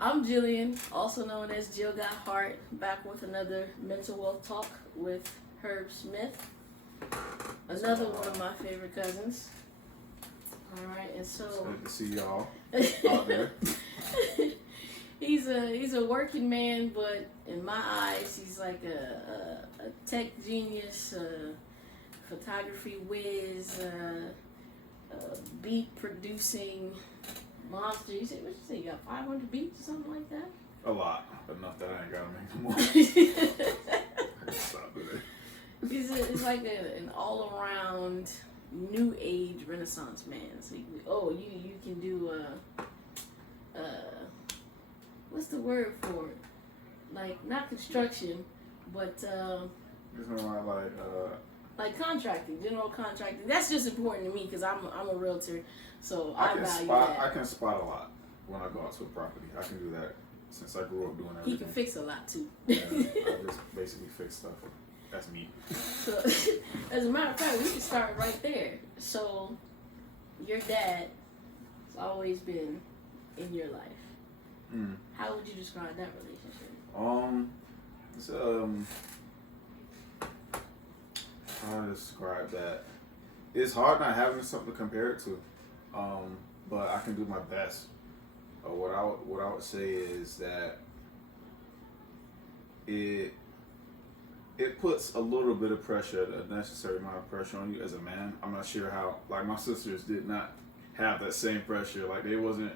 I'm Jillian, also known as Jill Got Heart, back with another mental wealth talk with Herb Smith, another one of my favorite cousins. All right, and so It's good to see y'all out there. he's a working man, but in my eyes, he's like a tech genius, photography whiz, beat producing monster. You say you got 500 beats or something like that? A lot. Enough that I ain't gotta make no more. Stop it. He's like an all-around new age renaissance man. So you can do what's the word for it? Like not construction, but It's more like contracting, general contracting. That's just important to me because I'm a realtor, so I value spot. that. I can spot a lot when I go out to a property. I can do that since I grew up doing everything. He can fix a lot too. Yeah, I just basically fix stuff. That's me. So, as a matter of fact, we can start right there. So, your dad has always been in your life. Mm. How would you describe that relationship? It's how to describe that? It's hard not having something to compare it to, but I can do my best. What I would say is that it puts a little bit of pressure, a necessary amount of pressure on you as a man. I'm not sure how. Like my sisters did not have that same pressure. Like they wasn't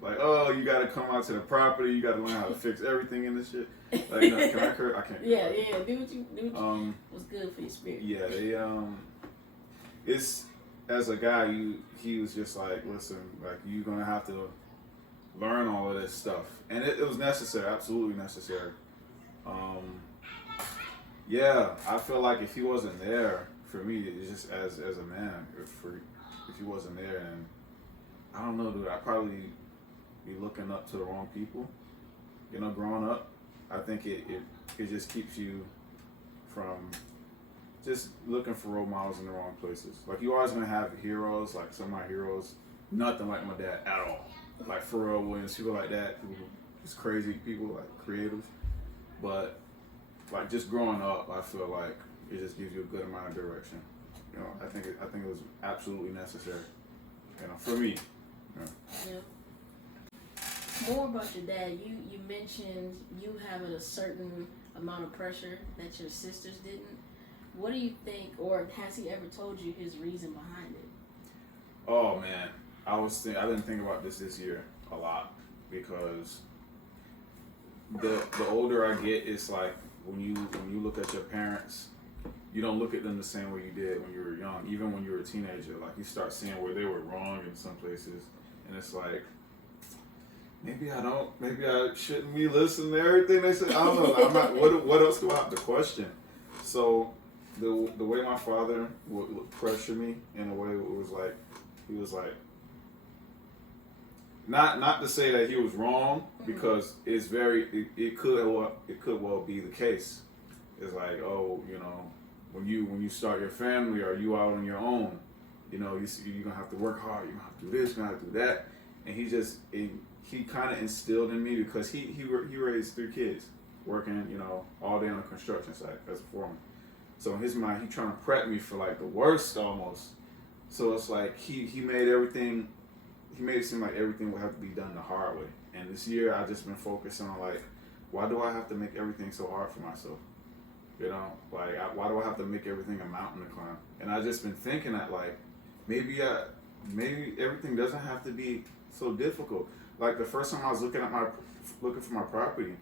like, oh, you got to come out to the property. You got to learn how to fix everything in this shit. Like, no, can I curse? I can't. Yeah. Do what you was good for your spirit. Yeah, it's as a guy, he was just like, listen, like you're gonna have to learn all of this stuff, and it was necessary, absolutely necessary. Yeah, I feel like if he wasn't there for me, it's just as a man, if he wasn't there, and I don't know, dude, I'd probably be looking up to the wrong people. You know, growing up, I think it just keeps you from just looking for role models in the wrong places. Like you always gonna have heroes, like some of my heroes, nothing like my dad at all. Like Pharrell Williams, people like that, who just crazy people, like creatives. But like just growing up, I feel like it just gives you a good amount of direction. You know, I think it was absolutely necessary. You know, for me. Yeah. More about your dad. You mentioned you having a certain amount of pressure that your sisters didn't. What do you think, or has he ever told you his reason behind it? Oh man, I didn't think about this year a lot because the older I get, it's like when you look at your parents, you don't look at them the same way you did when you were young. Even when you were a teenager, like you start seeing where they were wrong in some places, and it's like maybe I shouldn't be listening to everything they say. I don't know. I'm not. What else do I have to question? So the way my father would pressure me in a way, it was like he was like. Not to say that he was wrong, because it's it could well be the case. It's like, oh, you know, when you start your family or you out on your own, you know, you're gonna have to work hard. You're gonna have to do this. You're gonna have to do that. And he kind of instilled in me because he raised 3 kids, working, you know, all day on a construction site as a foreman. So in his mind, he trying to prep me for like the worst almost. So it's like he made everything. He made it seem like everything would have to be done the hard way. And this year, I've just been focusing on like, why do I have to make everything so hard for myself? You know, like why do I have to make everything a mountain to climb? And I've just been thinking that like, maybe everything doesn't have to be so difficult. Like the first time I was looking for my property,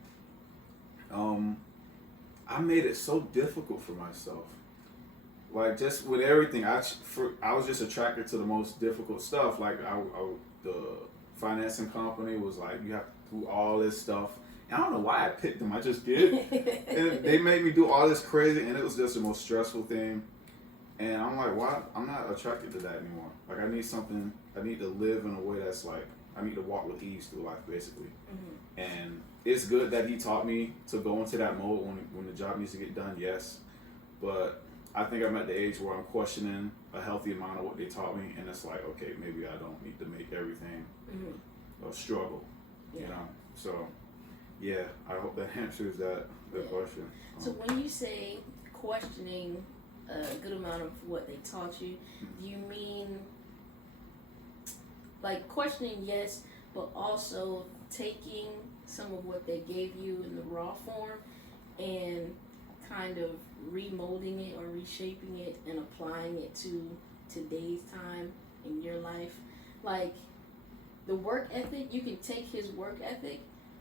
I made it so difficult for myself. Like just with everything, I was just attracted to the most difficult stuff. Like the financing company was like, you have to do all this stuff. And I don't know why I picked them. I just did. And they made me do all this crazy, and it was just the most stressful thing. And I'm like, why? I'm not attracted to that anymore. Like I need to live in a way that's like, I need to walk with ease through life, basically. Mm-hmm. And it's good that he taught me to go into that mode when the job needs to get done, yes. But I think I'm at the age where I'm questioning a healthy amount of what they taught me, and it's like, okay, maybe I don't need to make everything a struggle, you know? So, yeah, I hope that answers that question. So when you say questioning a good amount of what they taught you, do you mean like questioning, yes, but also taking some of what they gave you in the raw form and kind of remolding it or reshaping it and applying it to today's time in your life? Like the work ethic, you can take his work ethic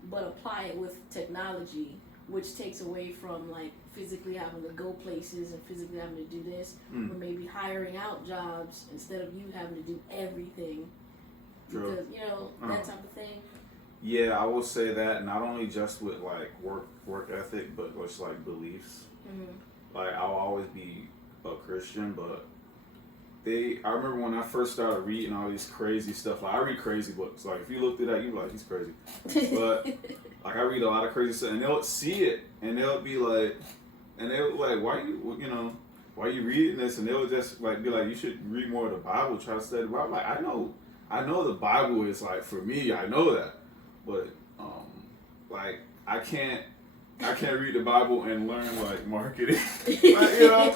but apply it with technology, which takes away from like physically having to go places and physically having to do this, or maybe hiring out jobs instead of you having to do everything. True. Because, you know, that type of thing. Yeah, I will say that not only just with like work ethic, but just like beliefs. Like I'll always be a Christian, but I remember when I first started reading all these crazy stuff. Like I read crazy books. Like if you looked at that, you'd be like, he's crazy. But like I read a lot of crazy stuff, and they'll see it, and they'll be like, why you reading this? And they'll just like be like, you should read more of the Bible, try to study the Bible. Like I know the Bible is like for me, I know that, but like I can't read the Bible and learn like marketing. Like, you know,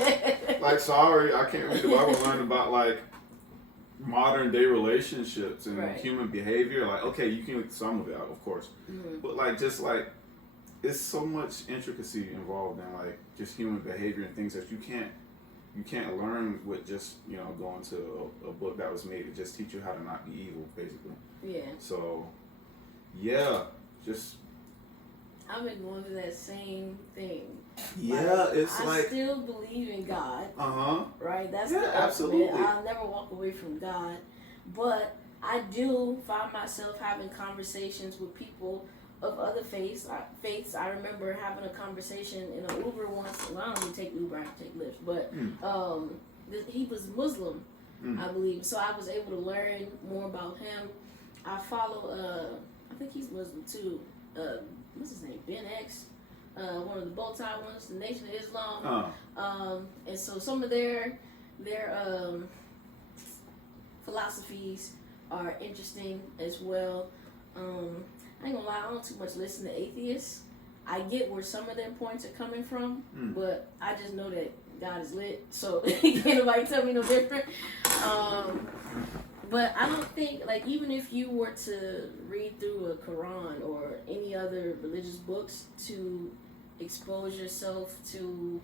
like sorry, I can't read the Bible and learn about like modern day relationships and human behavior. Like okay, you can some of it, of course, but like just like it's so much intricacy involved in like just human behavior and things that you can't learn with just going to a book that was made to just teach you how to not be evil, basically. Yeah. So yeah, just. I've been going through that same thing. Yeah, it's I like still believe in God. Right? That's the ultimate. absolutely. I'll never walk away from God. But I do find myself having conversations with people of other faiths. I remember having a conversation in an Uber once. Well, I don't even take Uber, I take Lyft. But he was Muslim, I believe. So I was able to learn more about him. I follow, I think he's Muslim too. What's his name? Ben X, one of the bow tie ones, the Nation of Islam. And so some of their philosophies are interesting as well. I ain't gonna lie, I don't too much listen to atheists. I get where some of their points are coming from, but I just know that God is lit, so can't nobody tell me no different. But I don't think, like, even if you were to read through a Quran or any other religious books to expose yourself to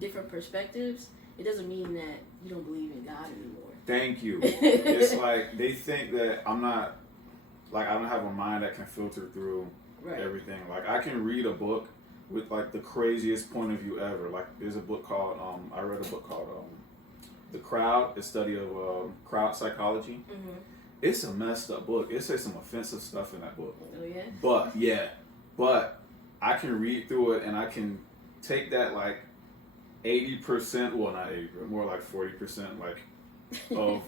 different perspectives, it doesn't mean that you don't believe in God anymore. Thank you. It's like they think that I'm not, like, I don't have a mind that can filter through everything. Like, I can read a book with, like, the craziest point of view ever. Like, there's a book called, I read a book called, The Crowd, a study of crowd psychology. It's a messed up book. It says some offensive stuff in that book. Oh yeah? But I can read through it and I can take that like 80%, well not 80%, more like 40% like of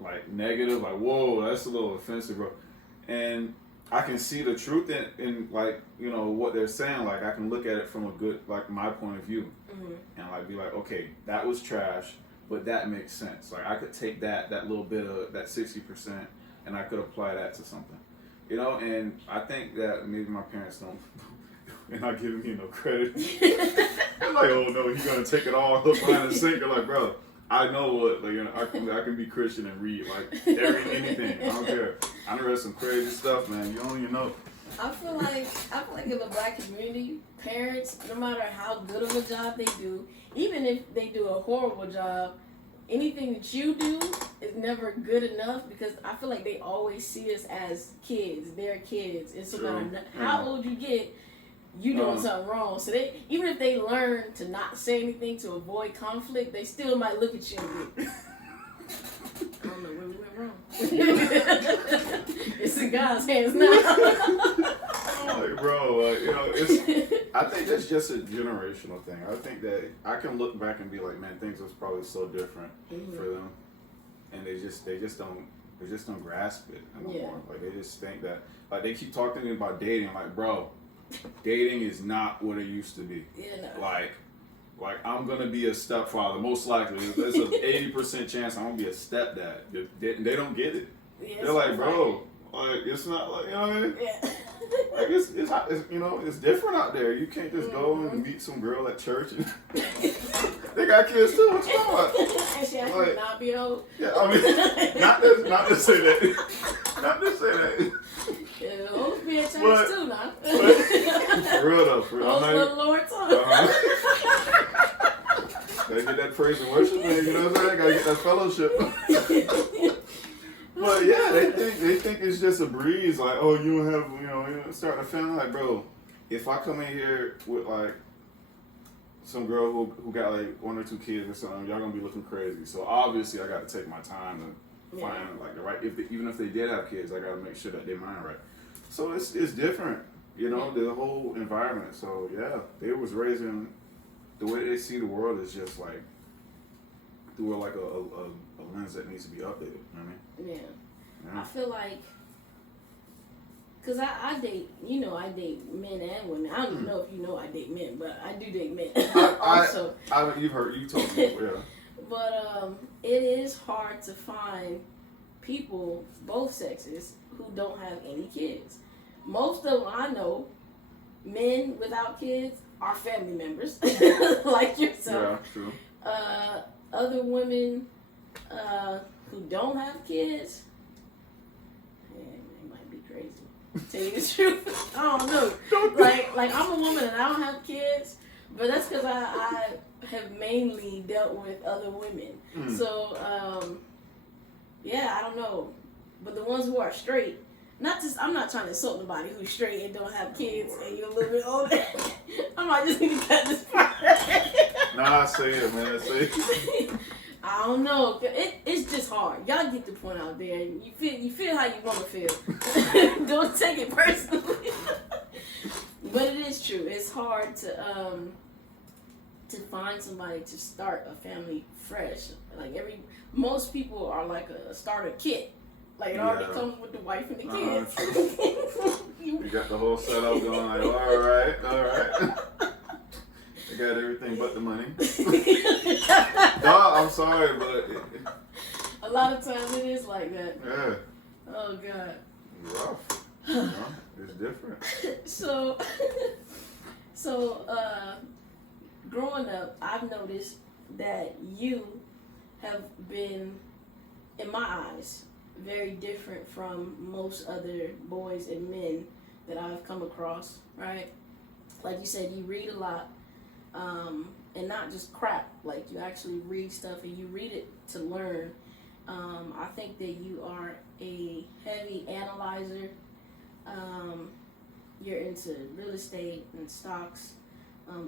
like negative, like whoa, that's a little offensive, bro. And I can see the truth in like, what they're saying. Like I can look at it from a good, like my point of view and like be like, okay, that was trash. But that makes sense. Like I could take that little bit of that 60%, and I could apply that to something, And I think that maybe my parents don't, and not giving me no credit. I'm like, oh no, he's gonna take it all hook, line, and sinker. Like, bro, I know what, like, I can be Christian and read like anything. I don't care. I read some crazy stuff, man. You don't even know. I feel like in the Black community, parents, no matter how good of a job they do, even if they do a horrible job, anything that you do is never good enough because I feel like they always see us as kids. They're kids, and so no matter how old you get, you doing something wrong. So they, even if they learn to not say anything to avoid conflict, they still might look at you and be, I don't know where we went wrong. It's in God's hands now. Like, bro, it's. I think that's just a generational thing. I think that I can look back and be like, man, things was probably so different for them, and they just don't grasp it anymore. Like they just think that, like they keep talking to me about dating. Like, bro, dating is not what it used to be. Yeah. Like I'm gonna be a stepfather, most likely. There's an 80% chance I'm gonna be a stepdad. They don't get it. Yeah, they're like, bro, like it's not like, you know what I mean? Yeah. Like it's you know, it's different out there. You can't just go and meet some girl at church and they got kids too. What's wrong? And she actually Like, not be old. Yeah, I mean, not to say that, not to say that. Yeah, old be at church But- too now. For real though, for real. Old I'm for not the Lord too. Gotta get that praise and worship, man. You know what I'm saying? Gotta get that fellowship. But yeah, they think it's just a breeze. Like, oh, you have you starting a family. Like, bro, if I come in here with like some girl who got like 1 or 2 kids or something, y'all gonna be looking crazy. So obviously, I got to take my time to find like the right. Even if they did have kids, I gotta make sure that they're mind right. So it's different, you know, the whole environment. So yeah, they was raising the way they see the world is just like through like a lens that needs to be updated. You know what I mean? Yeah. Yeah. I feel like, cause I date, I date men and women. I don't even know if you know I date men, but I do date men also. You told me, yeah. But it is hard to find people, both sexes, who don't have any kids. Most of them I know, men without kids, are family members, like yourself. Yeah, true. Other women who don't have kids, they might be crazy. To tell you the truth, I don't know. Like I'm a woman and I don't have kids, but that's because I have mainly dealt with other women. So yeah, I don't know. But the ones who are straight, I'm not trying to insult nobody who's straight and don't have kids and you're a little bit older. I might just need to cut this part. Nah, say it, man. Say it. I don't know. It's just hard. Y'all get the point out there. You feel how you want to feel. Don't take it personally. But it is true. It's hard to find somebody to start a family fresh. Like most people are like a starter kit. Like it already comes with the wife and the kids. You got the whole setup going. Like, all right. They got everything but the money. No, I'm sorry, but a lot of times it is like that. Yeah. Oh God. Rough. You know, it's different. So growing up, I've noticed that you have been, in my eyes, very different from most other boys and men that I've come across, right? Like you said, you read a lot, and not just crap. Like you actually read stuff and you read it to learn. I think that you are a heavy analyzer. You're into real estate and stocks,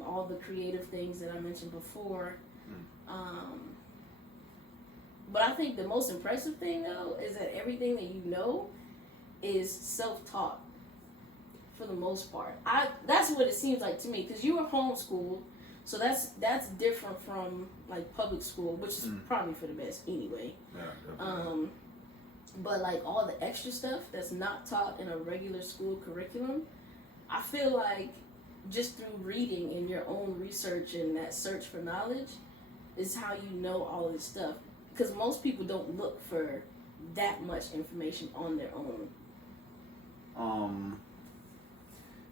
all the creative things that I mentioned before. But I think the most impressive thing, though, is that everything that you know is self-taught for the most part. That's what it seems like to me, because you were homeschooled, so that's different from like public school, which is probably for the best anyway. Yeah, definitely. But like all the extra stuff that's not taught in a regular school curriculum, I feel like just through reading and your own research and that search for knowledge is how you know all of this stuff. Because most people don't look for that much information on their own.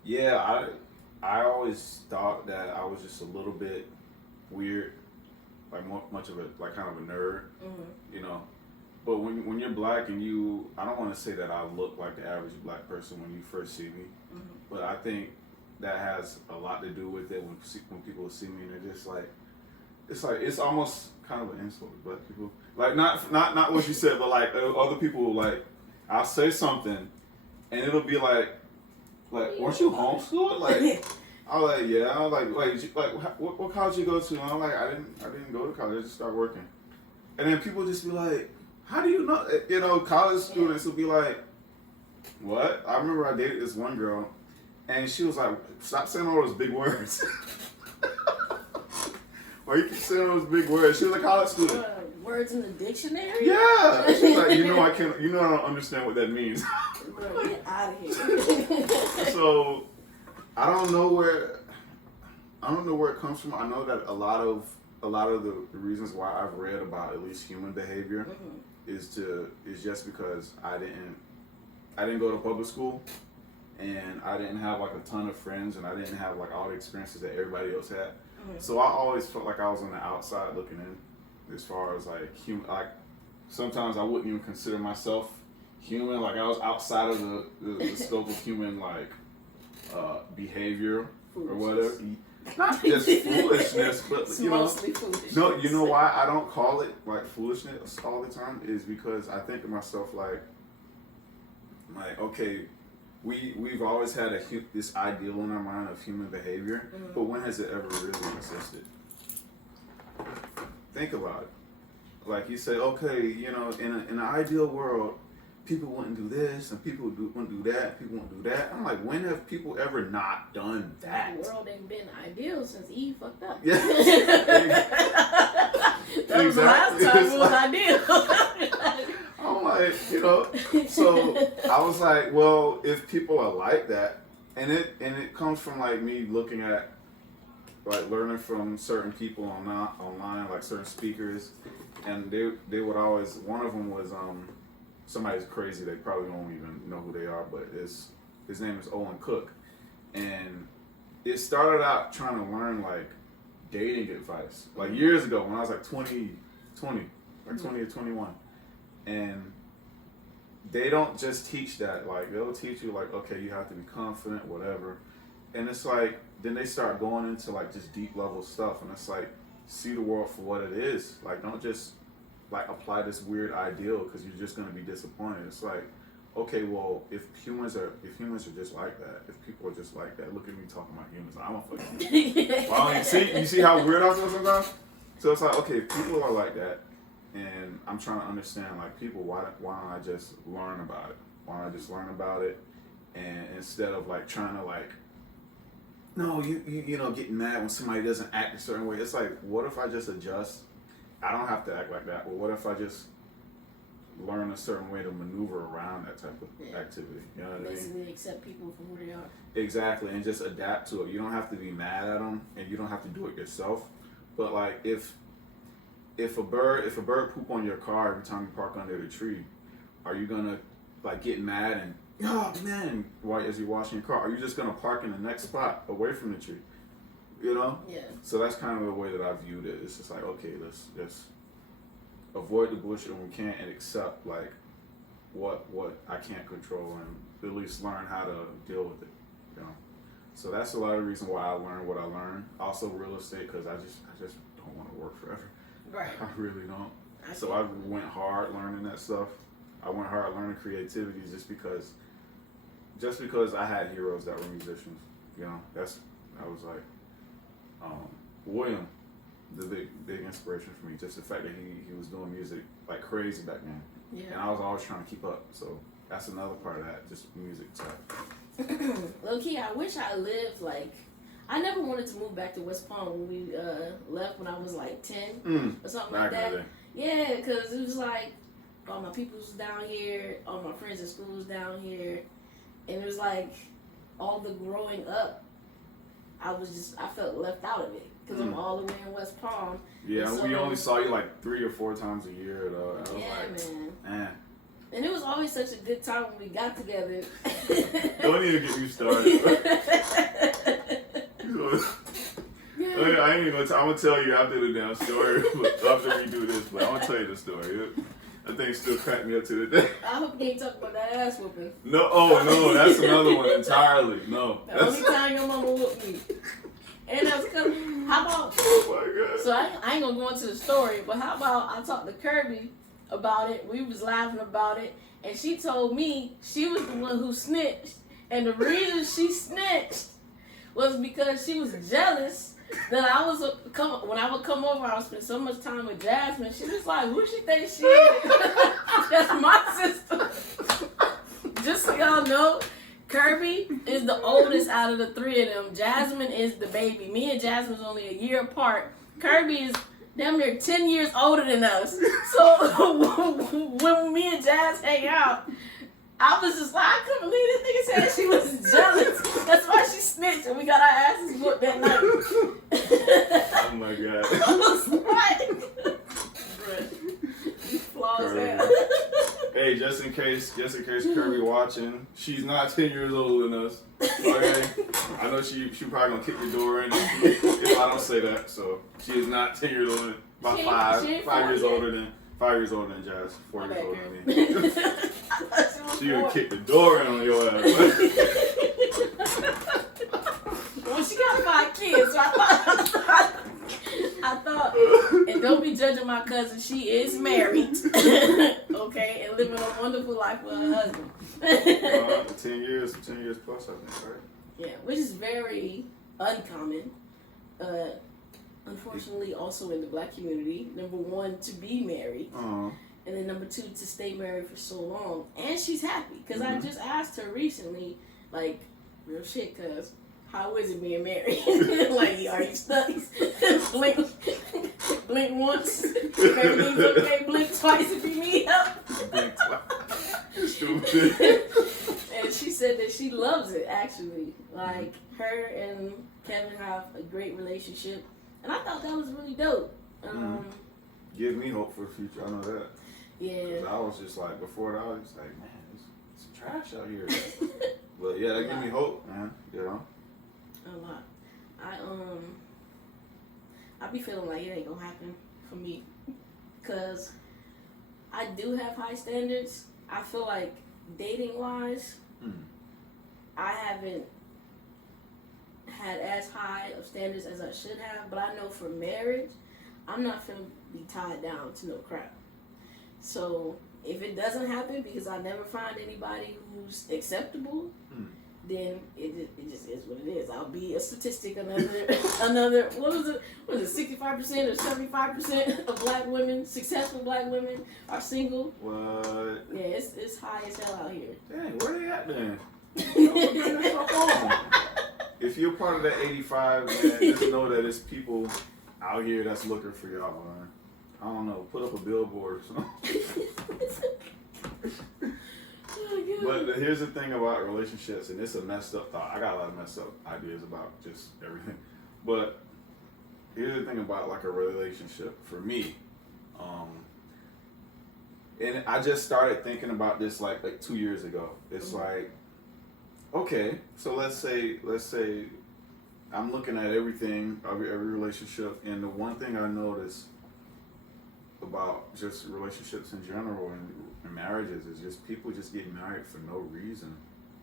Yeah, I always thought that I was just a little bit weird, like much of a kind of a nerd, you know. But when you're black and I don't want to say that I look like the average black person when you first see me, but I think that has a lot to do with it when people see me and they're just like, it's almost kind of an insult to black people. Like not what you said, but like other people, like I'll say something and it'll be like weren't you homeschooled? Like I was like, yeah. I was like what college you go to? And I'm like, I didn't go to college. I just started working. And then people just be like, how do you know? You know, college students will be like, what? I remember I dated this one girl, and she was like, stop saying all those big words. Why you keep saying those big words? She was a college student. Words in the dictionary? Yeah. She's like, I don't understand what that means. Bro, get out of here. So I don't know where it comes from. I know that a lot of the reasons why I've read about at least human behavior is just because I didn't go to public school, and I didn't have like a ton of friends, and I didn't have like all the experiences that everybody else had. Mhm. So I always felt like I was on the outside looking in, as far as like human. Like sometimes I wouldn't even consider myself human. Like I was outside of the scope of human like behavior or whatever. Not just foolishness, but It's you know. mostly foolishness. No, you know why I don't call it like foolishness all the time is because I think to myself like okay, we've always had this ideal in our mind of human behavior, Mhm. but when has it ever really existed? Think about it. Like you say, okay, you know, in an ideal world, people wouldn't do this and people wouldn't do that. People wouldn't do that. I'm like, when have people ever not done that? The world ain't been ideal since Eve fucked up. Yeah. That was the last time it was ideal. I'm like, you know, so I was like, well, if people are like that, and it comes from like me looking at, like learning from certain people online, like certain speakers, and they would always, one of them was somebody's crazy, they probably won't even know who they are, but his name is Owen Cook, and it started out trying to learn like dating advice, like years ago when I was like 20 or 21. And they don't just teach that, like they'll teach you like, okay, you have to be confident, whatever. And it's like, then they start going into like just deep level stuff, and it's like, see the world for what it is. Like, don't just like apply this weird ideal because you're just gonna be disappointed. It's like, okay, well, if humans are just like that, if people are just like that, look at me talking about humans. I don't fucking. Well, you see how weird I feel sometimes. So it's like, okay, if people are like that, and I'm trying to understand, like, people, why don't I just learn about it? Why don't I just learn about it, and instead of like trying to like, no, you know, getting mad when somebody doesn't act a certain way. It's like, what if I just adjust? I don't have to act like that. But what if I just learn a certain way to maneuver around that type of activity? You know what I mean? Basically, accept people for who they are. Exactly, and just adapt to it. You don't have to be mad at them, and you don't have to do it yourself. But like, if a bird poop on your car every time you park under the tree, are you gonna like get mad and, oh man, as you're washing your car? Are you just gonna park in the next spot away from the tree? You know? Yeah. So that's kind of the way that I viewed it. It's just like, okay, let's just avoid the bullshit when we can and accept like what I can't control, and at least learn how to deal with it. You know? So that's a lot of the reason why I learned what I learned. Also real estate, because I just don't want to work forever. Right. I really don't. So I went hard learning that stuff. I went hard learning creativity just because I had heroes that were musicians. You know, I was like, William, the big inspiration for me. Just the fact that he was doing music like crazy back then. Yeah. And I was always trying to keep up. So that's another part of that, just music stuff. Low key, I wish I lived like, I never wanted to move back to West Palm when we left when I was like 10 or something like that. Yeah, because it was like all my people was down here, all my friends at school was down here, and it was like all the growing up, I felt left out of it because I'm all the way in West Palm. Yeah, so, we only saw you like 3 or 4 times a year though. And I was like, man. And it was always such a good time when we got together. Don't even get me started. I ain't even I'm gonna tell you after the damn story, after we do this, but I'm gonna tell you the story. That thing still cracked me up to the day. I hope you ain't talking about that ass whooping. No, that's another one entirely. No. The only time your mama whooped me. And that's because, how about, oh my God. So I ain't gonna go into the story, but how about I talked to Kirby about it, we was laughing about it, and she told me she was the one who snitched, and the reason she snitched was because she was jealous that I was when I would come over, I would spend so much time with Jasmine. She was like, who she think she is? That's my sister. Just so y'all know, Kirby is the oldest out of the 3 of them. Jasmine is the baby. Me and Jasmine's only a year apart. Kirby is damn near 10 years older than us. So when me and Jazz hang out, I was just like, I couldn't believe this nigga said she was jealous. That's why she snitched and we got our asses whooped that night. Oh my God. I was like, bruh, you flaws out. Hey, just in case Kirby watch. watching, she's not 10 years older than us. Okay, I know she probably gonna kick the door in if I don't say that. So she is not 10 years older. About five years older than 5 years older than Jazz. 4 years older than me. She would kick the door in on your ass. Well, she got 5 kids, so I thought, and don't be judging my cousin, she is married, okay, and living a wonderful life with her husband. 10 years plus, I think, right? Yeah, which is very uncommon. Unfortunately, also in the black community, number 1, to be married, and then number 2, to stay married for so long, and she's happy, because I just asked her recently, like, real shit, cuz, how is it being married? Like, are you stuck? blink once, if everything's okay, blink twice if you need help. Blink twice. Stupid. And she said that she loves it, actually. Like, her and Kevin have a great relationship, and I thought that was really dope. Give me hope for the future, I know that. Yeah. 'Cause I was just like, before that, I was just like, man, it's trash out here. But yeah, that give me hope, man, you know? A lot. I be feeling like it ain't gonna happen for me, cause I do have high standards. I feel like dating wise, I haven't had as high of standards as I should have. But I know for marriage, I'm not gonna be tied down to no crap. So if it doesn't happen because I never find anybody who's acceptable, then it just is what it is. I'll be a statistic. Another what was it? 65% or 75% of black women, successful black women, are single. What? Yeah, it's high as hell out here. Dang, where they at then? If you're part of that 85, man, just know that there's people out here that's looking for y'all, man. I don't know, put up a billboard or something. But here's the thing about relationships, and it's a messed up thought. I got a lot of messed up ideas about just everything. But here's the thing about like a relationship for me. And I just started thinking about this like 2 years ago. It's like, okay, so let's say I'm looking at everything, every relationship, and the one thing I notice about just relationships in general and marriages is just people just get married for no reason.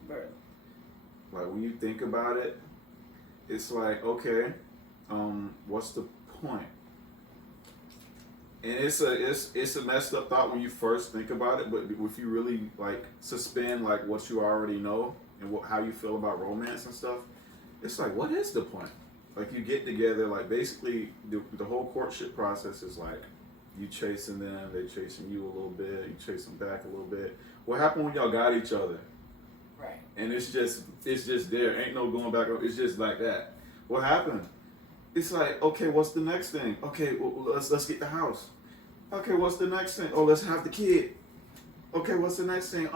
Right. Like when you think about it, it's like, okay, what's the point? And it's a messed up thought when you first think about it, but if you really like suspend like what you already know and how you feel about romance and stuff, it's like, what is the point? Like you get together, like basically the whole courtship process is like you chasing them, they chasing you a little bit, you chase them back a little bit. What happened when y'all got each other? Right. And it's just there. Ain't no going back. It's just like that. What happened? It's like, okay, what's the next thing? Okay, well, let's get the house. Okay, what's the next thing? Oh, let's have the kid. Okay, what's the next thing?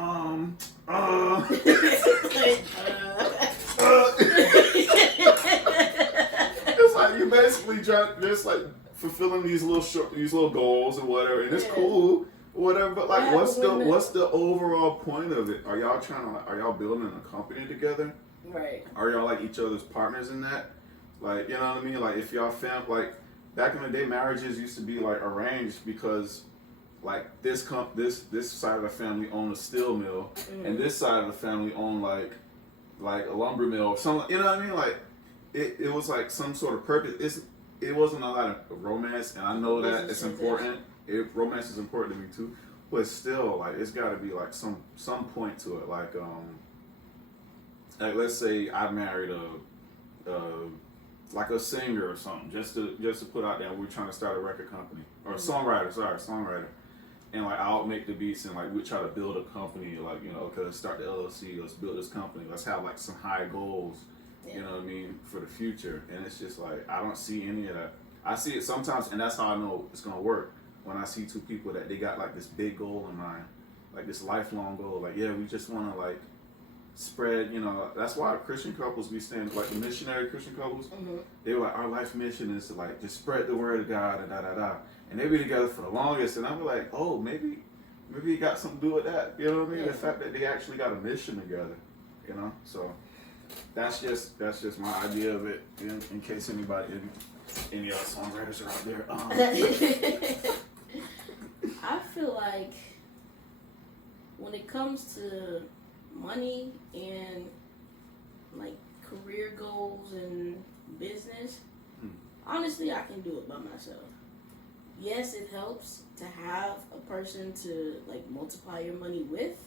It's like you basically just like fulfilling these little goals or whatever, and it's cool, whatever. But like, what's the overall point of it? Are y'all building a company together? Right. Are y'all like each other's partners in that? Like, you know what I mean? Like, if y'all like back in the day, marriages used to be like arranged because like this side of the family owned a steel mill, and this side of the family owned like a lumber mill or something. You know what I mean? Like it was like some sort of purpose. It wasn't a lot of romance, and I know that it's important. Romance is important to me too, but still, like it's got to be like some point to it. Like let's say I married like a singer or something, just to put out there. We're trying to start a record company or a songwriter, and like I'll make the beats and like we try to build a company. Like, you know, okay, let's start the LLC. Let's build this company. Let's have like some high goals. You know what I mean, for the future. And it's just like, I don't see any of that. I see it sometimes, and that's how I know it's gonna work. When I see two people that they got like this big goal in mind, like this lifelong goal, like, yeah, we just wanna like spread, you know, that's why Christian couples be saying, like the missionary Christian couples, they were like, our life mission is to like just spread the word of God and da da da. And they be together for the longest, and I'm like, oh, maybe maybe it got something to do with that. You know what I mean? Yeah. The fact that they actually got a mission together. You know, so that's just my idea of it. In case anybody, any other songwriters are out there. I feel like when it comes to money and like career goals and business, honestly, I can do it by myself. Yes, it helps to have a person to like multiply your money with,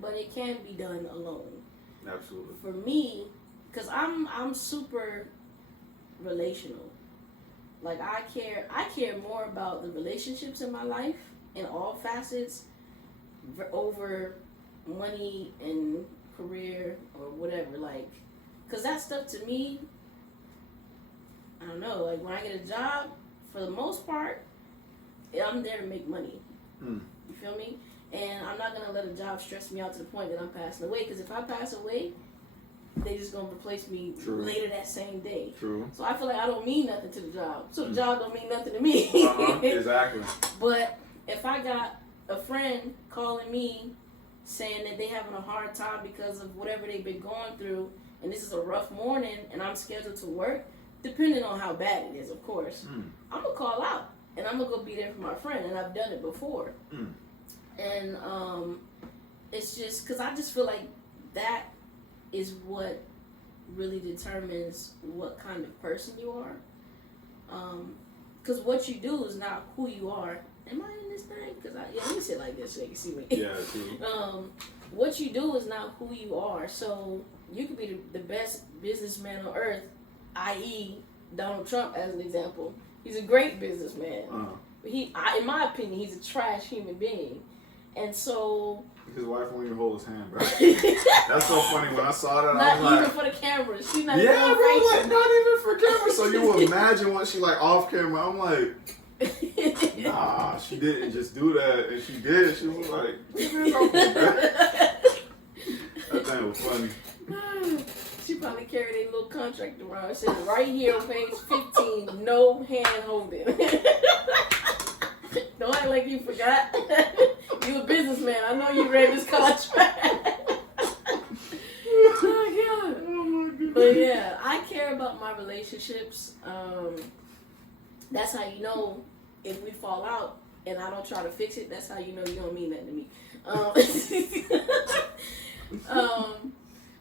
but it can be done alone. Absolutely. For me, because I'm super relational. Like I care more about the relationships in my life in all facets over money and career or whatever. Like, because that stuff to me, I don't know. Like when I get a job, for the most part, I'm there to make money. You feel me? And I'm not gonna let a job stress me out to the point that I'm passing away. Because if I pass away, they just gonna replace me later that same day. True. So I feel like I don't mean nothing to the job. So the job don't mean nothing to me. Exactly. But if I got a friend calling me saying that they having a hard time because of whatever they've been going through, and this is a rough morning, and I'm scheduled to work, depending on how bad it is, of course, I'm gonna call out and I'm gonna go be there for my friend, and I've done it before. And it's just because I just feel like that is what really determines what kind of person you are. Because what you do is not who you are. Am I in this thing? Because let me sit like this so you can see me. Yeah, true. What you do is not who you are. So you could be the best businessman on earth, i.e. Donald Trump as an example. He's a great businessman. But in my opinion, he's a trash human being. And so his wife won't even hold his hand, bro. That's so funny. When I saw that, I was not even like, for the camera. She's not yeah, even bro, like, not even for camera. So you will imagine what she like off camera. I'm like, nah, she didn't just do that, and she did. She was like, that thing was funny. She probably carried a little contract around. It said right here on page 15, no hand holding. Don't act like you forgot. You a businessman. I know you read this contract. Oh my God. But yeah, I care about my relationships. That's how you know if we fall out and I don't try to fix it. That's how you know you don't mean that to me.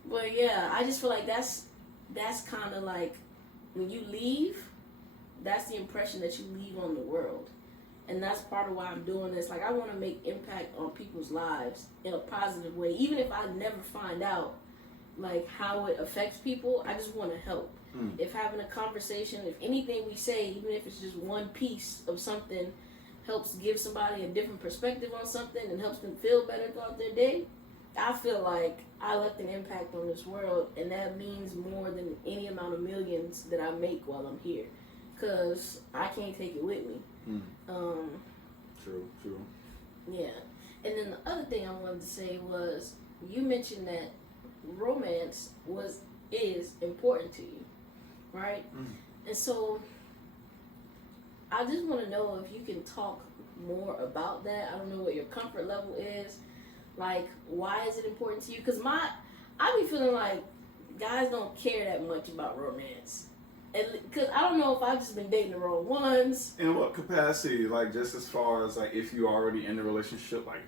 But yeah, I just feel like that's kind of like when you leave, that's the impression that you leave on the world. And that's part of why I'm doing this. Like, I want to make impact on people's lives in a positive way. Even if I never find out, like, how it affects people, I just want to help. If having a conversation, if anything we say, even if it's just one piece of something, helps give somebody a different perspective on something and helps them feel better throughout their day, I feel like I left an impact on this world. And that means more than any amount of millions that I make while I'm here. Because I can't take it with me. True. Yeah. And then the other thing I wanted to say was, you mentioned that romance is important to you, right? And so I just want to know if you can talk more about that. I don't know what your comfort level is. Like, why is it important to you? Because I be feeling like guys don't care that much about romance. Because I don't know if I've just been dating the wrong ones. In what capacity? Like, just as far as, like, if you're already in the relationship, like,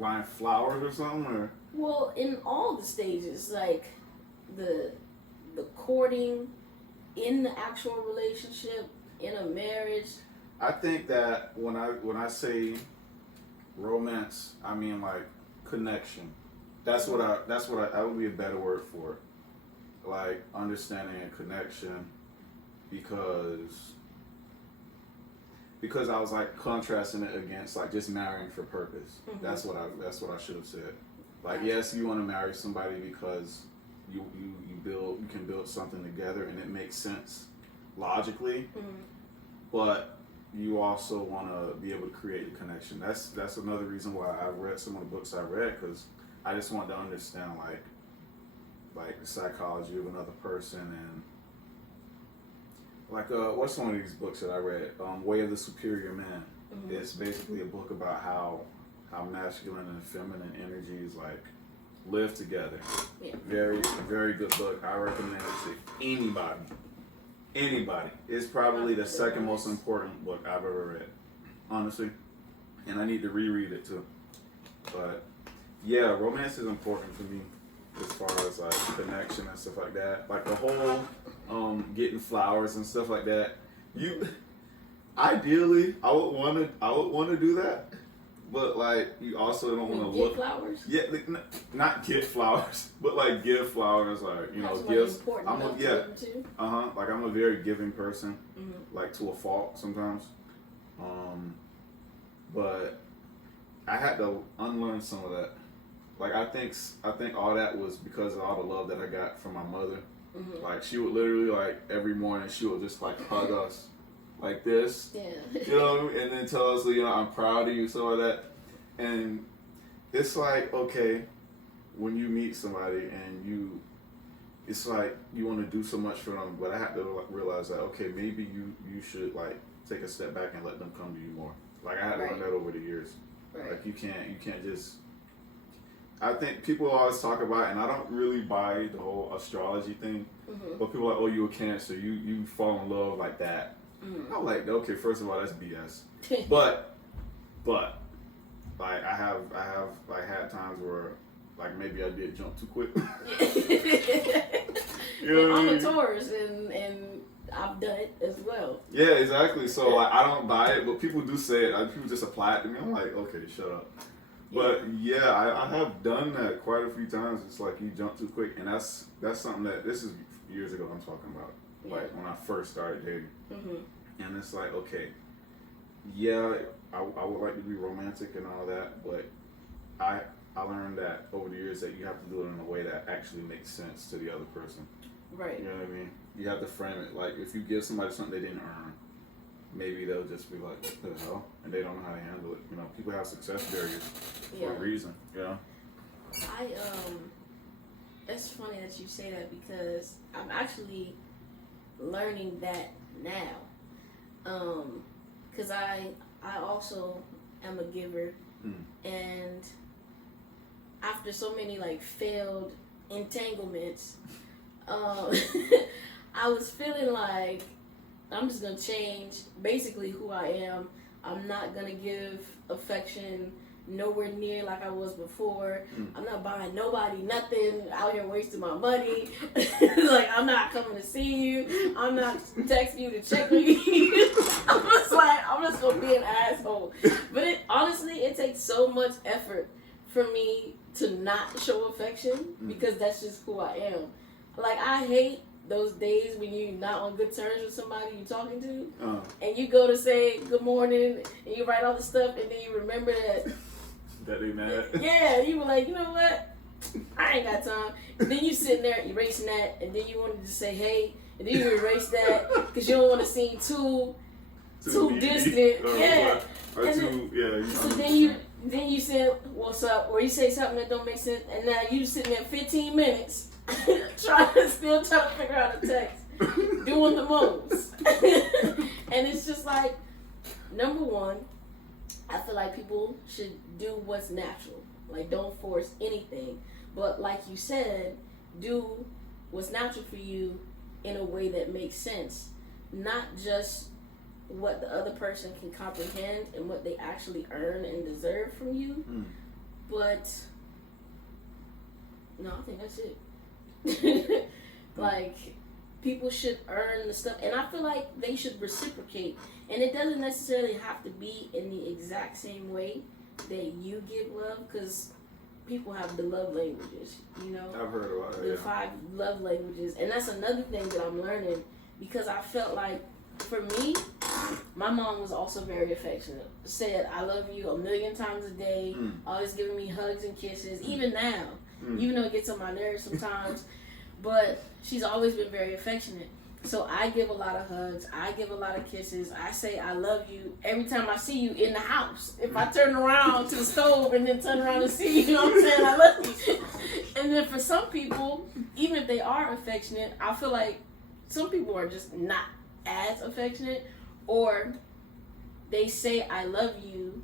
buying flowers or something? Or? Well, in all the stages, like, the courting, in the actual relationship, in a marriage. I think that when I say romance, I mean, like, connection. That's what I would be a better word for it. Like, understanding and connection. Because I was like contrasting it against like just marrying for purpose. That's what I should have said. Like, yes, you want to marry somebody because you can build something together and it makes sense logically, but you also want to be able to create a connection. That's another reason why I read some of the books I read, because I just want to understand like the psychology of another person. And like, what's one of these books that I read? Way of the Superior Man. It's basically a book about how how masculine and feminine energies like live together. Yeah. Very, very good book. I recommend it to anybody. Anybody. It's probably the second most important book I've ever read, honestly. And I need to reread it too. But yeah, romance is important for me as far as like connection and stuff like that. Like the whole getting flowers and stuff like that. Ideally, I would want to do that. But like, you also don't want to Get look. flowers? Yeah, like, not get flowers, but like give flowers, like That's gifts. important I'm enough to yeah, give them to? like I'm a very giving person, Mm-hmm. like to a fault sometimes. But I had to unlearn some of that. Like I think all that was because of all the love that I got from my mother. Mm-hmm. Like she would literally like every morning she would just like hug us like this. Yeah. You know, and then tell us, I'm proud of you, so like that. And it's like, okay, when you meet somebody and it's like you want to do so much for them, but I have to realize that, okay, maybe you should like take a step back and let them come to you more. Like I had to learn that over the years. Right. Like you can't just. I think people always talk about, and I don't really buy the whole astrology thing, Mm-hmm. but people are like, oh, you're a Cancer, you fall in love like that. Mm-hmm. I'm like, okay, first of all, that's BS. But like I have like had times where like maybe I did jump too quick. You know what I I'm mean? a Taurus and I've done it as well. Yeah, exactly. So like I don't buy it, but people do say it. Like, people just apply it to me. I'm like, okay, shut up. But yeah, I have done that quite a few times. It's like you jump too quick, and that's something that this is years ago I'm talking about. Like when I first started dating, and it's like, okay, yeah, I would like to be romantic and all that, but I learned that over the years that you have to do it in a way that actually makes sense to the other person. Right. You know what I mean? You have to frame it. Like if you give somebody something they didn't earn, maybe they'll just be like, what the hell? And they don't know how to handle it. You know, people have success barriers for a reason, you know? It's funny that you say that because I'm actually learning that now. Because I also am a giver, and after so many like failed entanglements, I was feeling like I'm just gonna change basically who I am. I'm not gonna give affection nowhere near like I was before. I'm not buying nobody nothing, out here wasting my money. Like, I'm not coming to see you. I'm not texting you to check on you. I'm just gonna be an asshole. But honestly, it takes so much effort for me to not show affection because that's just who I am. Like, I hate those days when you're not on good terms with somebody you're talking to, and you go to say good morning, and you write all the stuff, and then you remember that they mad. Yeah, you were like, you know what? I ain't got time. And then you sitting there erasing that, and then you wanted to say hey, and then you erase that because you don't want to seem too distant. Yeah. Or too, yeah. So then you said what's up, or you say something that don't make sense, and now you sitting there 15 minutes trying to figure out a text, doing the most. And it's just like, number one, I feel like people should do what's natural. Like, don't force anything. But like you said, do what's natural for you in a way that makes sense. Not just what the other person can comprehend and what they actually earn and deserve from you. But, no, I think that's it. Like, people should earn the stuff. And I feel like they should reciprocate. And it doesn't necessarily have to be in the exact same way that you give love, because people have the love languages, you know? I've heard about it. The 5 love languages. And that's another thing that I'm learning, because I felt like, for me, my mom was also very affectionate. Said, I love you a million times a day, always giving me hugs and kisses, even now, even though it gets on my nerves sometimes. But she's always been very affectionate. So I give a lot of hugs. I give a lot of kisses. I say I love you every time I see you in the house. If I turn around to the stove and then turn around and see you, you know what I'm saying? I love you. And then for some people, even if they are affectionate, I feel like some people are just not as affectionate, or they say I love you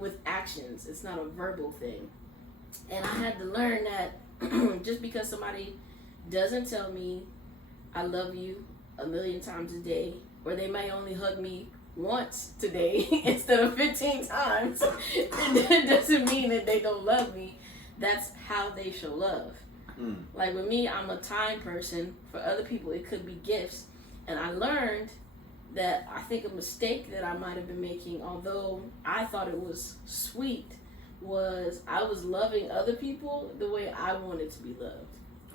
with actions. It's not a verbal thing. And I had to learn that just because somebody doesn't tell me I love you a million times a day, or they may only hug me once today instead of 15 times, it doesn't mean that they don't love me. That's how they show love. Like with me, I'm a time person. For other people, it could be gifts. And I learned that I think a mistake that I might have been making, although I thought it was sweet, was I was loving other people the way I wanted to be loved.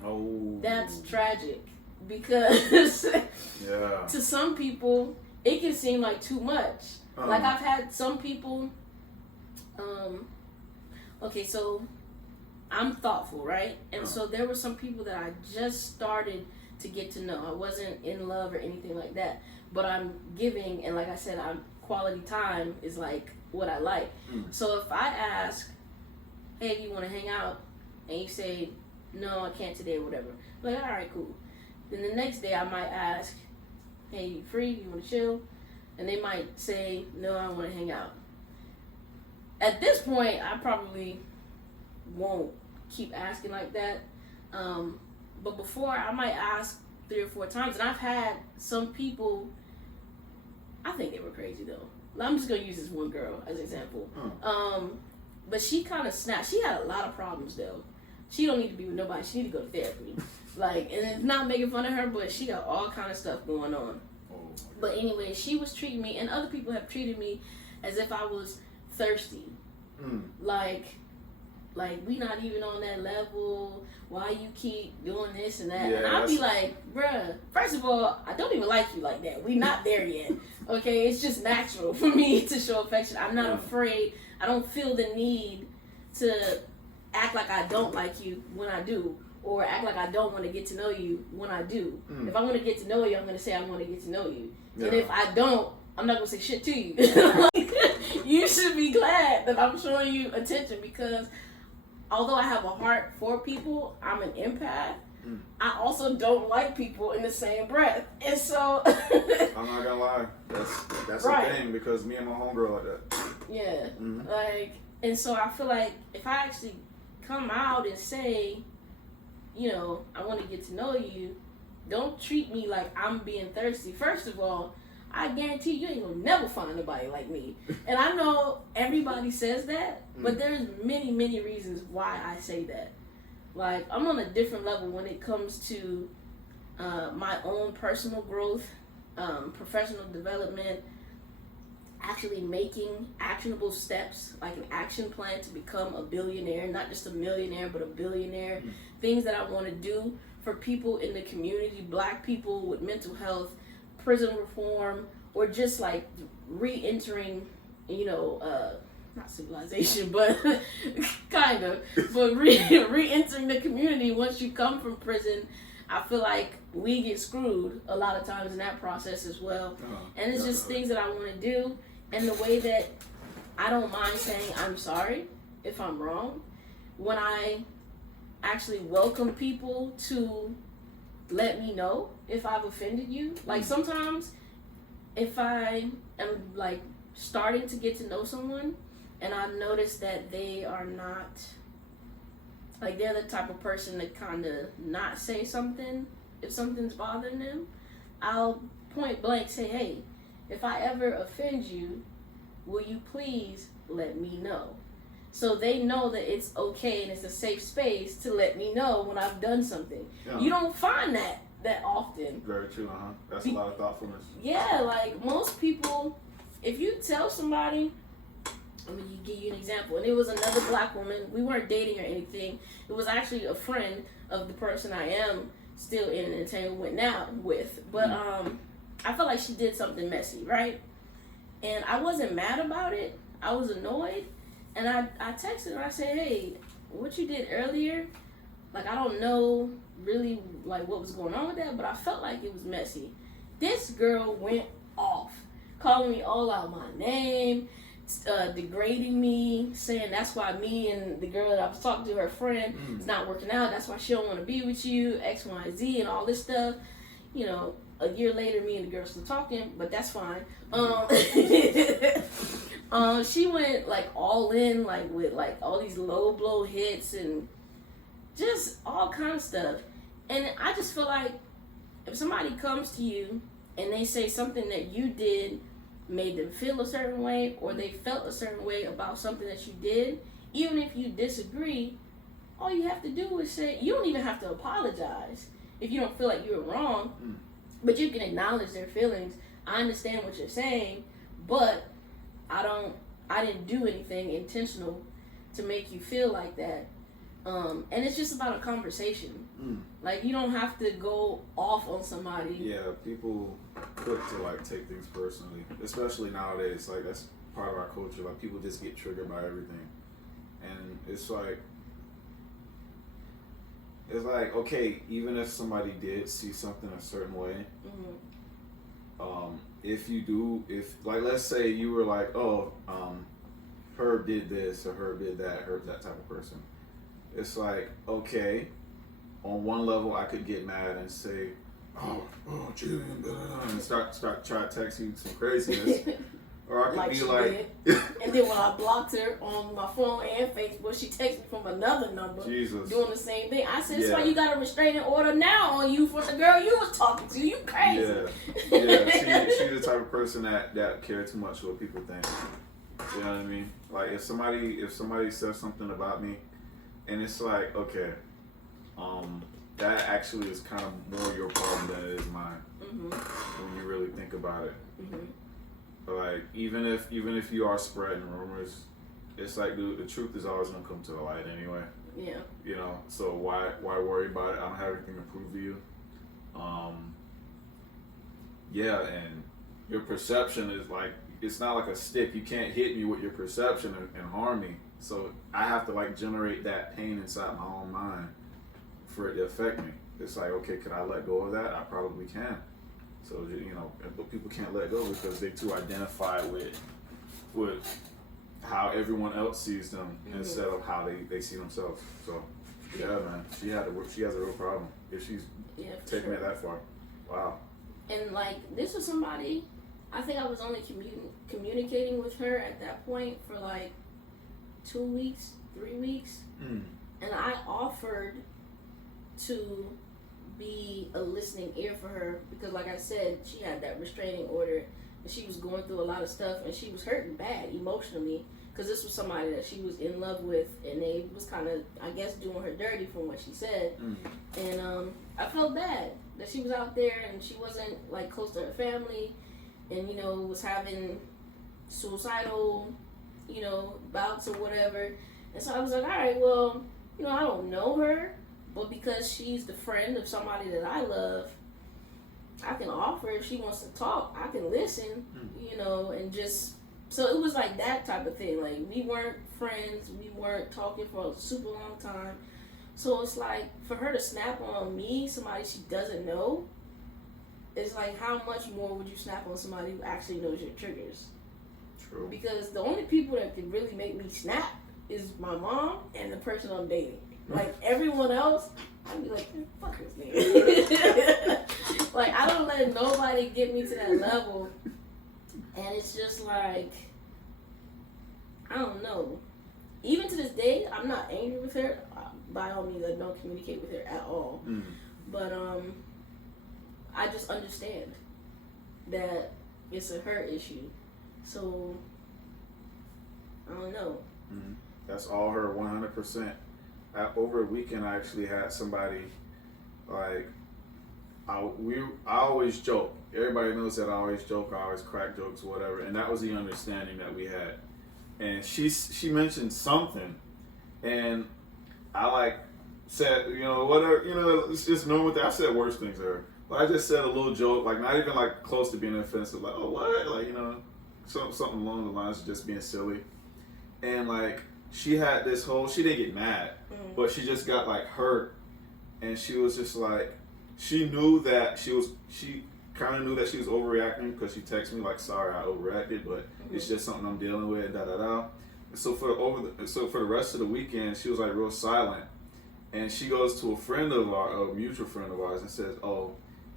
Oh. That's tragic because Yeah. to some people, it can seem like too much. Like I've had some people, okay, so I'm thoughtful, right? And so there were some people that I just started to get to know. I wasn't in love or anything like that, but I'm giving, and like I said, quality time is like what I like. So if I ask, hey, you want to hang out? And you say, no, I can't today or whatever. I'm like, all right, cool. Then the next day I might ask, hey, you free? You want to chill? And they might say, no, I want to hang out. At this point, I probably won't keep asking like that. But before, I might ask 3 or 4 times. And I've had some people, I think they were crazy though. I'm just going to use this one girl as an example. But she kind of snapped. She had a lot of problems though. She don't need to be with nobody. She need to go to therapy. Like, and it's not making fun of her, but she got all kind of stuff going on. But anyway, she was treating me, and other people have treated me as if I was thirsty. Like we not even on that level. Why you keep doing this and that? Yeah, and I'd be like, bruh, first of all, I don't even like you like that. We not there yet. Okay, it's just natural for me to show affection. I'm not afraid. I don't feel the need to act like I don't like you when I do, or act like I don't want to get to know you when I do. If I want to get to know you, I'm going to say I want to get to know you. And if I don't, I'm not going to say shit to you. You should be glad that I'm showing you attention, because although I have a heart for people, I'm an empath. I also don't like people in the same breath. And so I'm not gonna lie, that's Right. the thing, because me and my homegirl like that. yeah, like, and so I feel like if I actually come out and say, you know, I want to get to know you, don't treat me like I'm being thirsty. First of all, I guarantee you ain't gonna never find nobody like me. And I know everybody says that, but there's many, many reasons why I say that. Like, I'm on a different level when it comes to my own personal growth, professional development, actually making actionable steps, like an action plan to become a billionaire, not just a millionaire, but a billionaire. Things that I want to do for people in the community, black people with mental health, prison reform, or just like re-entering, you know, not civilization, but kind of, but re-entering the community once you come from prison. I feel like we get screwed a lot of times in that process as well. And it's just things that I want to do, and the way that I don't mind saying I'm sorry if I'm wrong. When I actually welcome people to let me know if I've offended you. Like sometimes if I am like starting to get to know someone and I notice that they are not, like they're the type of person that kind of not say something if something's bothering them, I'll point blank say, hey, if I ever offend you, will you please let me know? So they know that it's okay and it's a safe space to let me know when I've done something. You don't find that often. Very true, That's a lot of thoughtfulness. Yeah, like most people, if you tell somebody, I'm gonna give you an example, and it was another black woman. We weren't dating or anything. It was actually a friend of the person I am still in an entanglement now with. But I felt like she did something messy, right? And I wasn't mad about it. I was annoyed. And I texted her, I said, hey, what you did earlier, like, I don't know really, like, what was going on with that, but I felt like it was messy. This girl went off, calling me all out my name, degrading me, saying that's why me and the girl that I was talking to, her friend, is not working out. That's why she don't want to be with you, X, Y, and Z, and all this stuff. You know, a year later, me and the girl still talking, but that's fine. She went like all in, like with like all these low blow hits and just all kind of stuff. And I just feel like if somebody comes to you and they say something that you did made them feel a certain way, or they felt a certain way about something that you did, even if you disagree, all you have to do is say, you don't even have to apologize if you don't feel like you were wrong, but you can acknowledge their feelings. I understand what you're saying, but I didn't do anything intentional to make you feel like that. And it's just about a conversation. Like, you don't have to go off on somebody. Yeah, people quick to like take things personally, especially nowadays. Like, that's part of our culture. Like, people just get triggered by everything, and it's like okay, even if somebody did see something a certain way, if like, let's say you were like, oh, Herb did this or Herb did that, Herb's that type of person. It's like, okay, on one level I could get mad and say, oh, Julian, blah, blah, blah, and start trying to text you some craziness. Or I could like be she like, did. And then when I blocked her on my phone and Facebook, she texted me from another number Jesus, doing the same thing. I said, that's Yeah. why you got a restraining order now on you for the girl you was talking to. You crazy. yeah. She's the type of person that care too much what people think. You know what I mean? Like, if somebody says something about me, and it's like, okay, that actually is kind of more your problem than it is mine. When you really think about it. Like, even if you are spreading rumors, it's like, dude, the truth is always gonna come to the light anyway. Yeah. You know, so why worry about it? I don't have anything to prove to you. Yeah, and your perception is like, it's not like a stick. You can't hit me with your perception and harm me. So I have to like generate that pain inside my own mind for it to affect me. It's like, okay, could I let go of that? I probably can. So, you know, but people can't let go because they too identify with how everyone else sees them instead of how they see themselves. So, yeah, man, she has a real problem if she's taking it that far. Wow. And like, this was somebody, I think I was only communicating with her at that point for like 2 weeks, 3 weeks. And I offered to be a listening ear for her because, like I said, she had that restraining order and she was going through a lot of stuff and she was hurting bad emotionally because this was somebody that she was in love with and they was kind of, I guess, doing her dirty from what she said. And I felt bad that she was out there and she wasn't like close to her family and, you know, was having suicidal, you know, bouts or whatever. And so I was like, all right, well, you know, I don't know her, but because she's the friend of somebody that I love, I can offer if she wants to talk. I can listen, you know, and just, so it was like that type of thing. Like, we weren't friends. We weren't talking for a super long time. So it's like, for her to snap on me, somebody she doesn't know, it's like, how much more would you snap on somebody who actually knows your triggers? True. Because the only people that can really make me snap is my mom and the person I'm dating. Like, everyone else, I'd be like, fuck this nigga. Like, I don't let nobody get me to that level. And it's just like, I don't know. Even to this day, I'm not angry with her. By all means, I don't communicate with her at all. But I just understand that it's a her issue. So, I don't know. That's all her 100%. Over a weekend, I actually had somebody, like, I always joke. Everybody knows that I always joke, I always crack jokes, whatever. And that was the understanding that we had. And she mentioned something, and I like said, you know, whatever, you know, it's just normal thing. I said worse things to her, but I just said a little joke, like not even like close to being offensive, like, oh what, like, you know, something along the lines of just being silly. And like, she had this whole, she didn't get mad, but she just got like hurt, and she was just like, she knew that she kind of knew that she was overreacting because she texted me like, sorry, I overreacted, but it's just something I'm dealing with, and da da da. So for the rest of the weekend, she was like real silent, and she goes to a friend of our, a mutual friend of ours, and says, oh,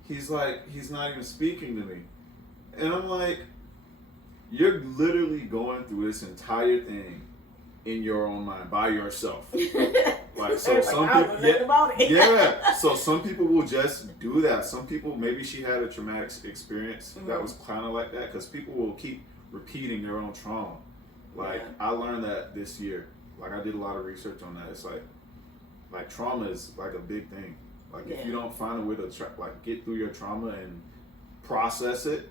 he's not even speaking to me, and I'm like, you're literally going through this entire thing in your own mind by yourself. Like, so some people, yeah. So some people will just do that. Some people, maybe she had a traumatic experience that was kind of like that, because people will keep repeating their own trauma. Like, I learned that this year. Like, I did a lot of research on that. It's like trauma is like a big thing. Like, if you don't find a way to get through your trauma and process it,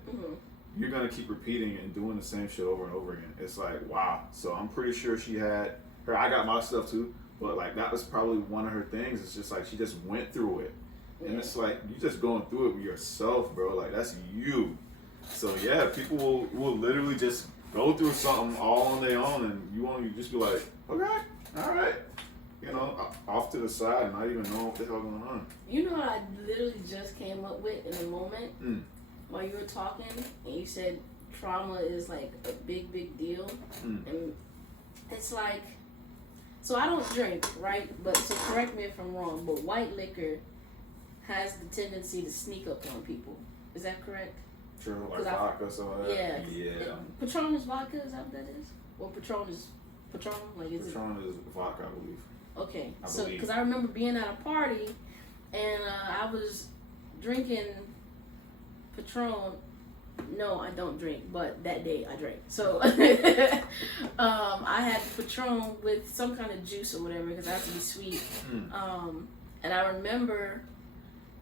you're gonna keep repeating and doing the same shit over and over again. It's like, wow. So I'm pretty sure she had her. I got my stuff too, but like that was probably one of her things. It's just like she just went through it, and it's like you just going through it with yourself, bro. Like that's you. So yeah, people will literally just go through something all on their own, and you just be like, okay, all right, you know, off to the side, not even knowing what the hell going on. You know what I literally just came up with in a moment while you were talking, and you said trauma is like a big deal, and it's like, so I don't drink, right? But so correct me if I'm wrong, but white liquor has the tendency to sneak up on people. Is that correct? True, like vodka, so yeah. Patron is vodka, is that what that is? Or Patron is Patron? Like is Patron is vodka, I believe. Okay, so because I remember being at a party and I was drinking Patron. No, I don't drink, but that day I drank. So I had Patron with some kind of juice or whatever because I have to be sweet. And I remember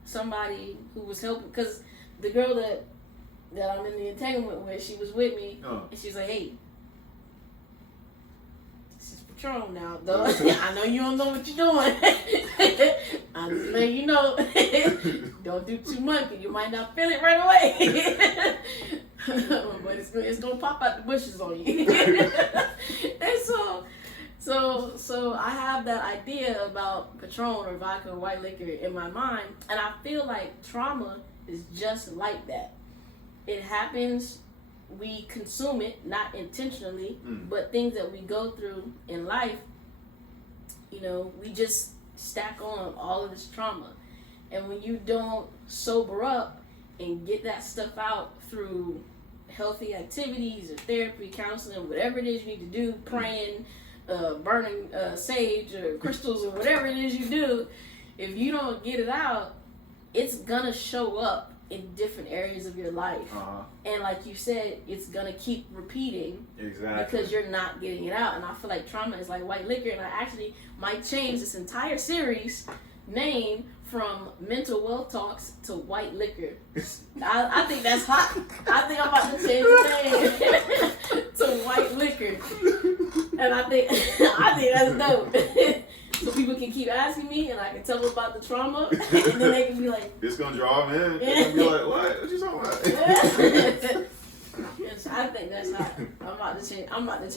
somebody who was helping, because the girl that I'm in the entanglement with, she was with me, and she's like, hey, this is Patron now, though. I know you don't know what you're doing. I'm just letting you know, don't do too much, because you might not feel it right away. But it's going to pop out the bushes on you. And so I have that idea about Patron or vodka or white liquor in my mind, and I feel like trauma is just like that. It happens, we consume it, not intentionally, but things that we go through in life, you know, we just stack on all of this trauma. And when you don't sober up and get that stuff out through healthy activities or therapy, counseling, whatever it is you need to do, praying, burning sage or crystals or whatever it is you do, if you don't get it out, it's gonna show up in different areas of your life. And like you said, it's gonna keep repeating. Exactly. Because you're not getting it out. And I feel like trauma is like white liquor, and I actually might change this entire series name from Mental Wealth Talks to White Liquor. I think that's hot. I think I'm about to change the name to White Liquor. And I think that's dope. So people can keep asking me, and I can tell them about the trauma, and then they can be like, it's gonna draw them in. They're gonna be like, what you talking about? Yes, I think that's hot. I'm about to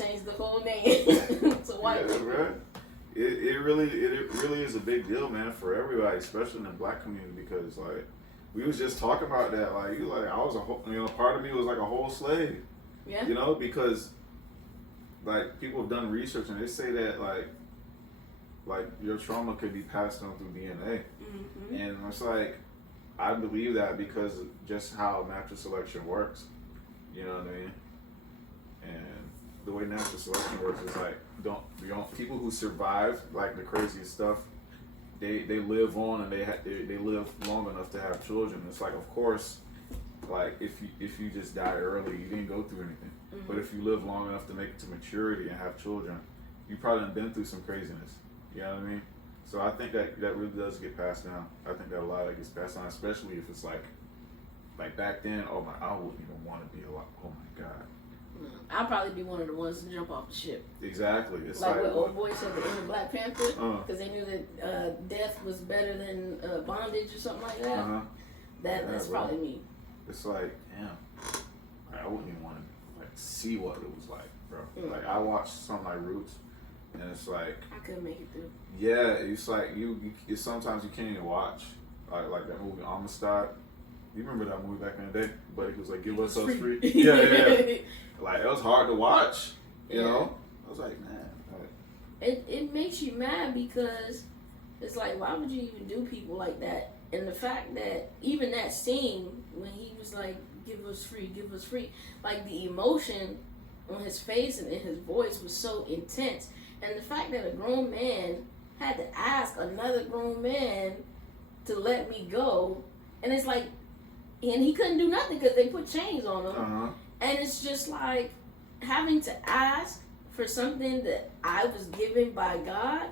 change the whole name to White Liquor. Right. It really is a big deal, man, for everybody, especially in the black community, because like we was just talking about that. Like I was part of me was like a whole slave. Yeah. You know, because like people have done research and they say that like your trauma could be passed on through DNA. And it's like, I believe that because of just how natural selection works. You know what I mean? And the way natural selection works is like, people who survive like the craziest stuff, they live on and they live long enough to have children. It's like, of course, like if you just die early, you didn't go through anything. But if you live long enough to make it to maturity and have children, you probably have been through some craziness. You know what I mean? So I think that really does get passed down. I think that a lot of it gets passed down, especially if it's like back then. Oh my, I wouldn't even want to be alive. Oh my God. I'll probably be one of the ones to jump off the ship. Exactly. It's like what old boy said at the end of Black Panther, because they knew that death was better than bondage or something like that. That's probably me. It's like, damn, I wouldn't even want to like see what it was like, bro. Like I watched something like Roots. And it's like I couldn't make it through. Yeah, it's like you sometimes you can't even watch like that movie Amistad. You remember that movie back in the day? But he was like, "Give us free." Yeah. Like it was hard to watch. You know, I was like, man. It makes you mad because it's like, why would you even do people like that? And the fact that even that scene, when he was like, give us free. Like the emotion on his face and in his voice was so intense. And the fact that a grown man had to ask another grown man to let me go. And it's like, and he couldn't do nothing because they put chains on him. Uh-huh. And it's just like having to ask for something that I was given by God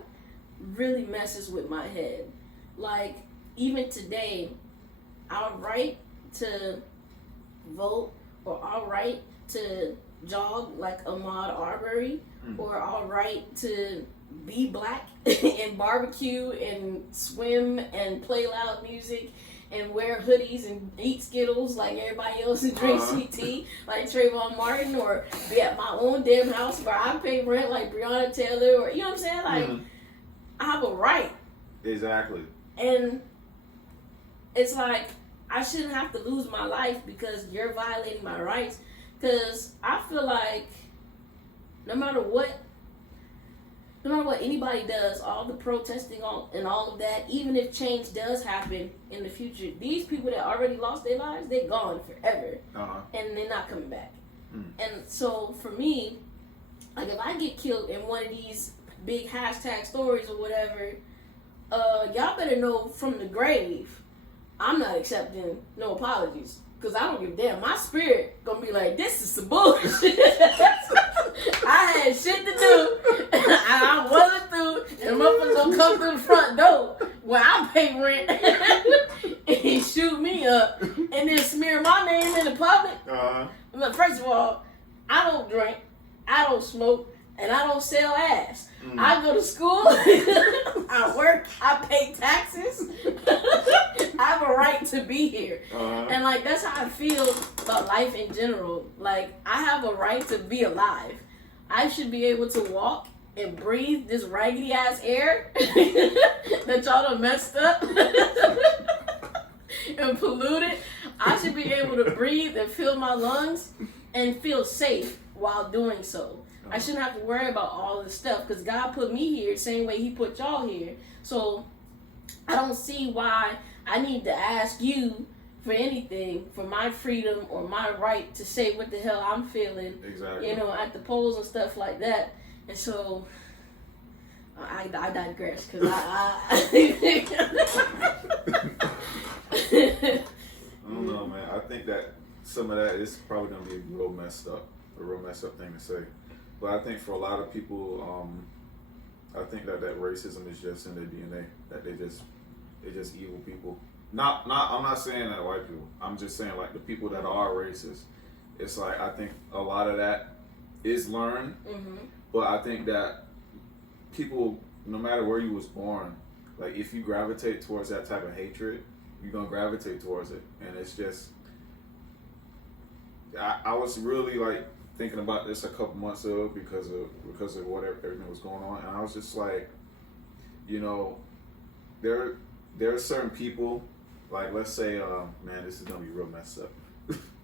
really messes with my head. Like, even today, our right to vote or our right to jog like Ahmaud Arbery or our right to be black and barbecue and swim and play loud music and wear hoodies and eat Skittles like everybody else and drink sweet tea like Trayvon Martin, or be at my own damn house where I pay rent like Breonna Taylor, or you know what I'm saying? Like, I have a right. Exactly. And it's like, I shouldn't have to lose my life because you're violating my rights. Because I feel like no matter what anybody does, all the protesting and all of that, even if change does happen in the future, these people that already lost their lives, they're gone forever. And they're not coming back. And so for me, like if I get killed in one of these big hashtag stories or whatever, y'all better know from the grave, I'm not accepting no apologies. Because I don't give a damn. My spirit gonna be like, this is some bullshit. I had shit to do. And I wasn't through. And motherfuckers gonna come through the front door where I pay rent and shoot me up and then smear my name in the public. First of all, I don't drink, I don't smoke, and I don't sell ass. I go to school, I work, I pay taxes. I have a right to be here. And like that's how I feel about life in general. Like I have a right to be alive. I should be able to walk and breathe this raggedy ass air that y'all done messed up and polluted. I should be able to breathe and fill my lungs and feel safe while doing so. I shouldn't have to worry about all this stuff because God put me here the same way he put y'all here. So I don't see why I need to ask you for anything, for my freedom or my right to say what the hell I'm feeling. Exactly. You know, at the polls and stuff like that. And so I digress because I don't know, man. I think that some of that is probably gonna be a real messed up thing to say. But I think for a lot of people, I think that racism is just in their DNA. That they're just evil people. I'm not saying that white people. I'm just saying like the people that are racist. It's like I think a lot of that is learned. But I think that people, no matter where you was born, like if you gravitate towards that type of hatred, you're gonna gravitate towards it. And it's just, I was really like thinking about this a couple months ago because of whatever everything was going on, and I was just like, you know, there are certain people, like let's say, man, this is gonna be real messed up.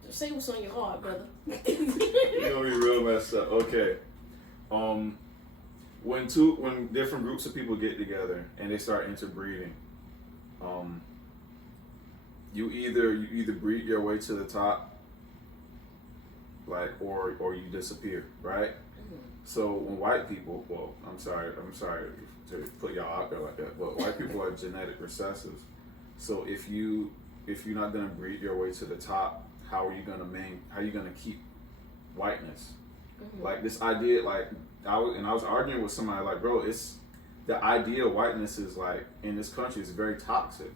Just say what's on your heart, brother. It's gonna be real messed up. Okay, when different groups of people get together and they start interbreeding, you either breed your way to the top, like, or you disappear, right? So when white people, well, I'm sorry to put y'all out there like that, but white people are genetic recessives. So if you're not gonna breed your way to the top, how are you gonna keep whiteness? Like this idea, like I was arguing with somebody, like, bro, it's the idea of whiteness is like in this country is very toxic.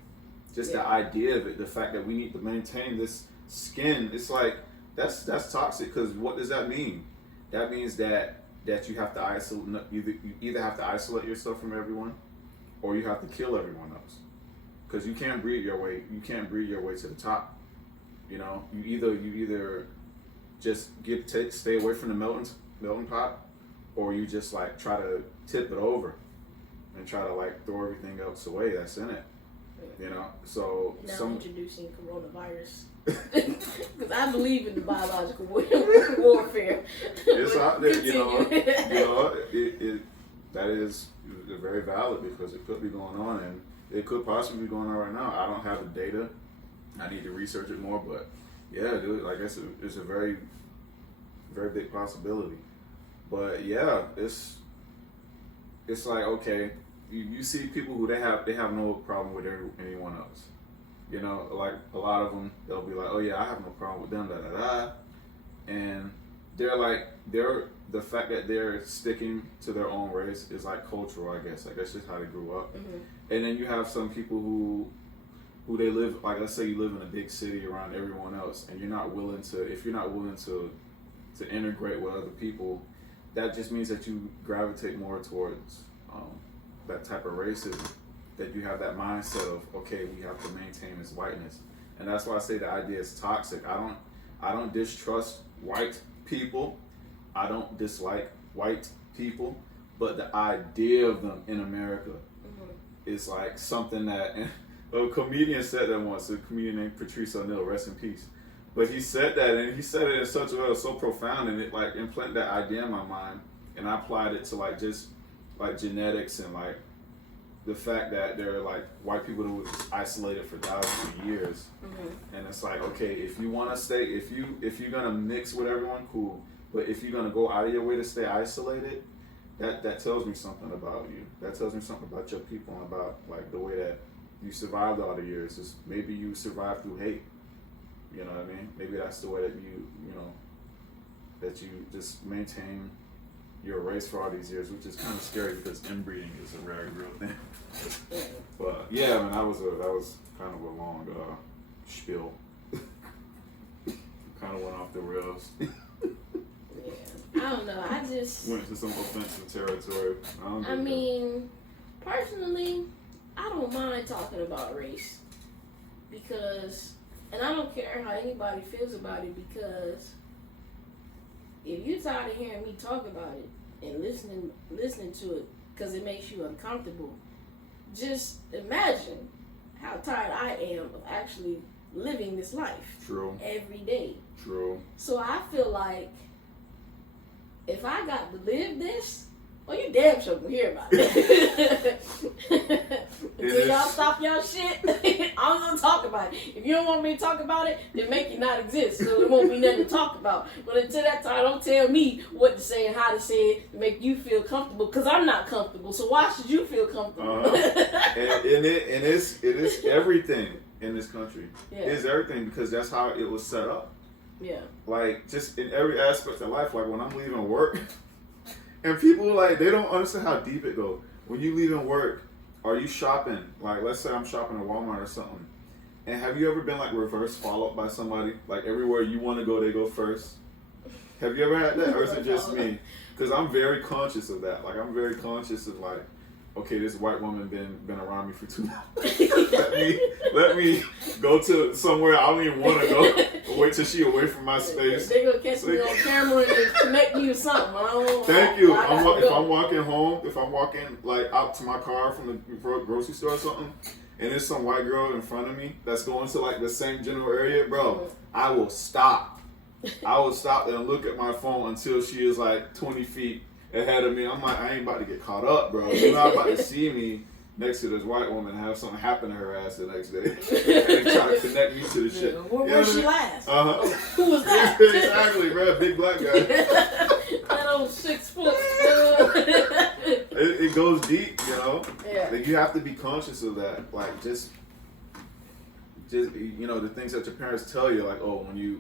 Just the idea of it, the fact that we need to maintain this skin, it's like that's toxic. Because what does that mean? That means that you have to isolate. You either have to isolate yourself from everyone, or you have to kill everyone else. Because you can't breed your way. You can't breed your way to the top. You know, you either just stay away from the melting pot, or you just like try to tip it over and try to like throw everything else away that's in it. You know, so now introducing coronavirus. Because I believe in the biological warfare. It's out there, you know. That is very valid because it could be going on, and it could possibly be going on right now. I don't have the data I need to research it more, but yeah, dude, like it's a very, very big possibility. But yeah, it's like, okay, you see people who they have no problem with anyone else. You know, like a lot of them, they'll be like, oh yeah, I have no problem with them, da da da, and the fact that they're sticking to their own race is like cultural, I guess. Like that's just how they grew up. Mm-hmm. And then you have some people who they live, like let's say you live in a big city around everyone else, and you're not willing to, if you're not willing to integrate with other people, that just means that you gravitate more towards that type of racism, that you have that mindset of, okay, we have to maintain this whiteness. And that's why I say the idea is toxic. I don't distrust white people. I don't dislike white people, but the idea of them in America is like something that a comedian said that once, a comedian named Patrice O'Neal, rest in peace. But he said that, and he said it in such a way, it was so profound, and it like implanted that idea in my mind, and I applied it to like just like genetics and like the fact that there are like white people who were isolated for thousands of years, and it's like, okay, if you want to stay, if you're gonna mix with everyone, cool, but if you're gonna go out of your way to stay isolated, that tells me something about you. That tells me something about your people and about like the way that you survived all the years. Is maybe you survived through hate. You know what I mean? Maybe that's the way that you know, that you just maintain your race for all these years, which is kind of scary because inbreeding is a very real thing. But yeah, man, that was kind of a long spiel. Kind of went off the rails. Yeah, I don't know. I just went to some offensive territory. I mean, personally, I don't mind talking about race because. And I don't care how anybody feels about it, because if you're tired of hearing me talk about it and listening to it because it makes you uncomfortable, just imagine how tired I am of actually living this life. True. Every day. True. So I feel like if I got to live this, well, you damn sure can hear about it. Until y'all stop y'all shit, I'm gonna talk about it. If you don't want me to talk about it, then make it not exist, so there won't be nothing to talk about. But until that time, don't tell me what to say and how to say it to make you feel comfortable, because I'm not comfortable. So why should you feel comfortable? And it is everything in this country. Yeah. It is everything, because that's how it was set up. Yeah. Like just in every aspect of life. Like when I'm leaving work. And people, like, they don't understand how deep it goes. When you leaving work, are you shopping? Like, let's say I'm shopping at Walmart or something. And have you ever been, like, reverse followed by somebody? Like, everywhere you want to go, they go first. Have you ever had that? Or is it just me? Because I'm very conscious of that. Like, I'm very conscious of, like, okay, this white woman been around me for too long. let me go to somewhere I don't even want to go. Wait till she away from my space. They gonna catch me on camera and connect you to something. Thank you. If I'm walking home, if I'm walking like out to my car from the grocery store or something, and there's some white girl in front of me that's going to like the same general area, bro, I will stop. I will stop and look at my phone until she is like 20 feet ahead of me. I'm like, I ain't about to get caught up, bro. You're not about to see me next to this white woman and have something happen to her ass the next day and try to connect me to the shit. Where she last? Who was that? Exactly, bro. Big black guy. That old 6 foot. It goes deep, you know. Yeah. Like, you have to be conscious of that. Like just you know, the things that your parents tell you, like, oh, when you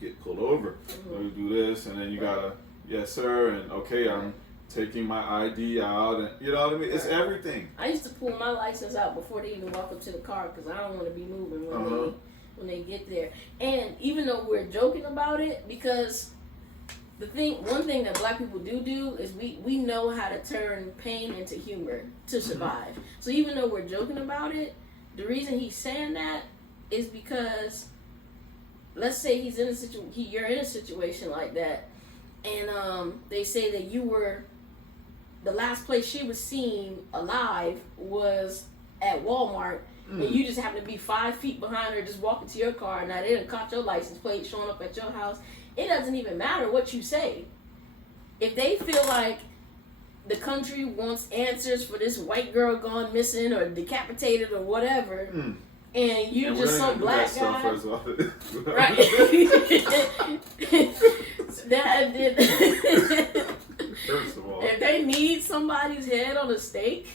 get pulled over, you do this, and then you gotta, yes sir, and okay, I'm taking my ID out, and you know what I mean. It's everything. I used to pull my license out before they even walk up to the car because I don't want to be moving when they get there. And even though we're joking about it, because one thing that black people do is we know how to turn pain into humor to survive. So even though we're joking about it, the reason he's saying that is because, let's say you're in a situation like that, and they say that you were, the last place she was seen alive was at Walmart, and you just happen to be 5 feet behind her, just walking to your car. Now they done caught your license plate showing up at your house. It doesn't even matter what you say. If they feel like the country wants answers for this white girl gone missing or decapitated or whatever, and you And just we're some gonna do that black stuff guy. first off. Right. That did. First of all. If they need somebody's head on a stake,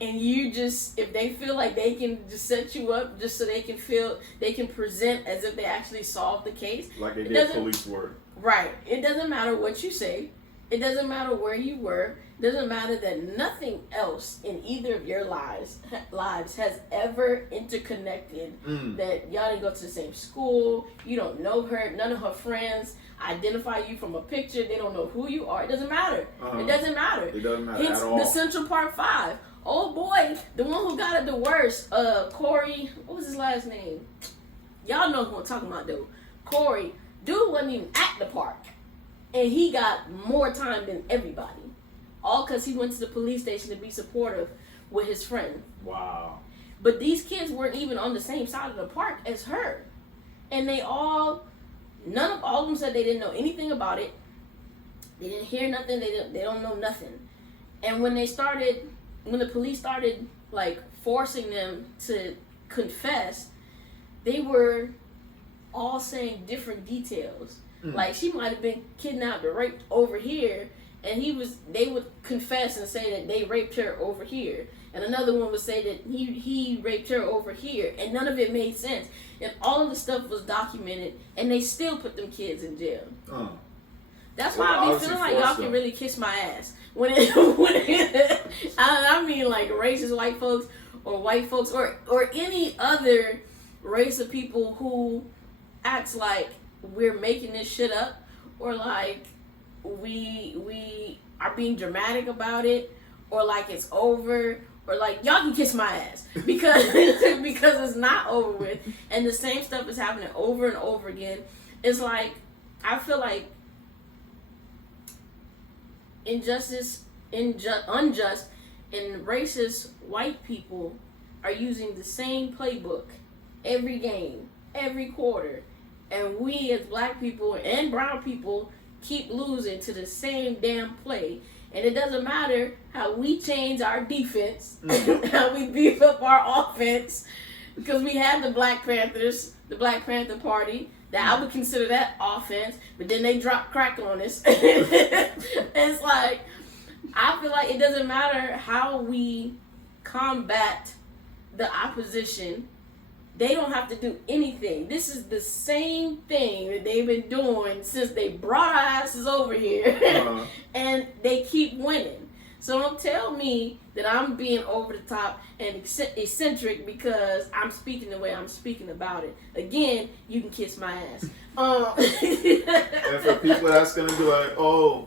and you just, if they feel like they can just set you up just so they can present as if they actually solved the case. Like they It did doesn't- police work. Right. It doesn't matter what you say. It doesn't matter where you were. It doesn't matter that nothing else in either of your lives has ever interconnected. That y'all didn't go to the same school. You don't know her. None of her friends identify you from a picture. They don't know who you are. It doesn't matter. Uh-huh. It doesn't matter. It doesn't matter Hence, at all. the Central Park 5. Oh boy, the one who got it the worst. Corey. What was his last name? Y'all know who I'm talking about though. Corey. Dude wasn't even at the park. And he got more time than everybody. All because he went to the police station to be supportive with his friend. Wow. But these kids weren't even on the same side of the park as her. And all of them said they didn't know anything about it. They didn't hear nothing. They don't know nothing. And when the police started like forcing them to confess, they were all saying different details. Like she might have been kidnapped or raped over here, and they would confess and say that they raped her over here, and another one would say that he raped her over here, and none of it made sense, and all of the stuff was documented, and they still put them kids in jail. That's why I be feeling like y'all can really kiss my ass when I mean like racist white folks or white folks or any other race of people who acts like we're making this shit up, or like we are being dramatic about it, or like it's over, or like y'all can kiss my ass because it's not over with, and the same stuff is happening over and over again. It's like I feel like unjust and racist white people are using the same playbook every game, every quarter. And we as black people and brown people keep losing to the same damn play. And it doesn't matter how we change our defense, how we beef up our offense, because we have the Black Panthers, the Black Panther Party, that I would consider that offense, but then they drop crack on us. It's like, I feel like it doesn't matter how we combat the opposition. They don't have to do anything. This is the same thing that they've been doing since they brought our asses over here. And they keep winning. So don't tell me that I'm being over the top and eccentric because I'm speaking the way I'm speaking about it. Again, you can kiss my ass. And for people that's gonna be like, oh,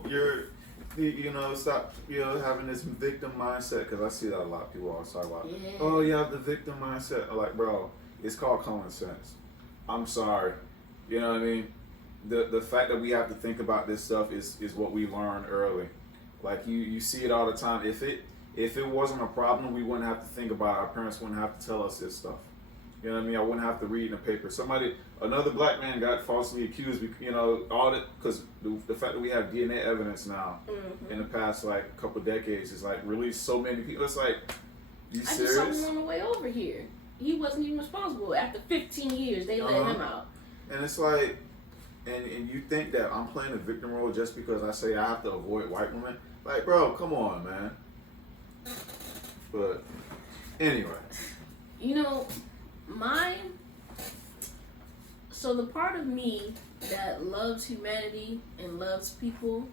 stop, having this victim mindset, because I see that a lot of people always talk about. Yeah. Oh, you have the victim mindset. I'm like, bro, it's called common sense. I'm sorry. You know what I mean? The fact that we have to think about this stuff is what we learned early. Like you see it all the time. If it wasn't a problem, we wouldn't have to think about it. Our parents wouldn't have to tell us this stuff. You know what I mean? I wouldn't have to read in the paper. Another black man got falsely accused. All that because the fact that we have DNA evidence now in the past like couple decades is like released so many people. It's like, you serious? I just saw him on the way over here. He wasn't even responsible. After 15 years, they let him out. And it's like, and you think that I'm playing a victim role just because I say I have to avoid white women? Like, bro, come on, man. But anyway, so the part of me that loves humanity and loves people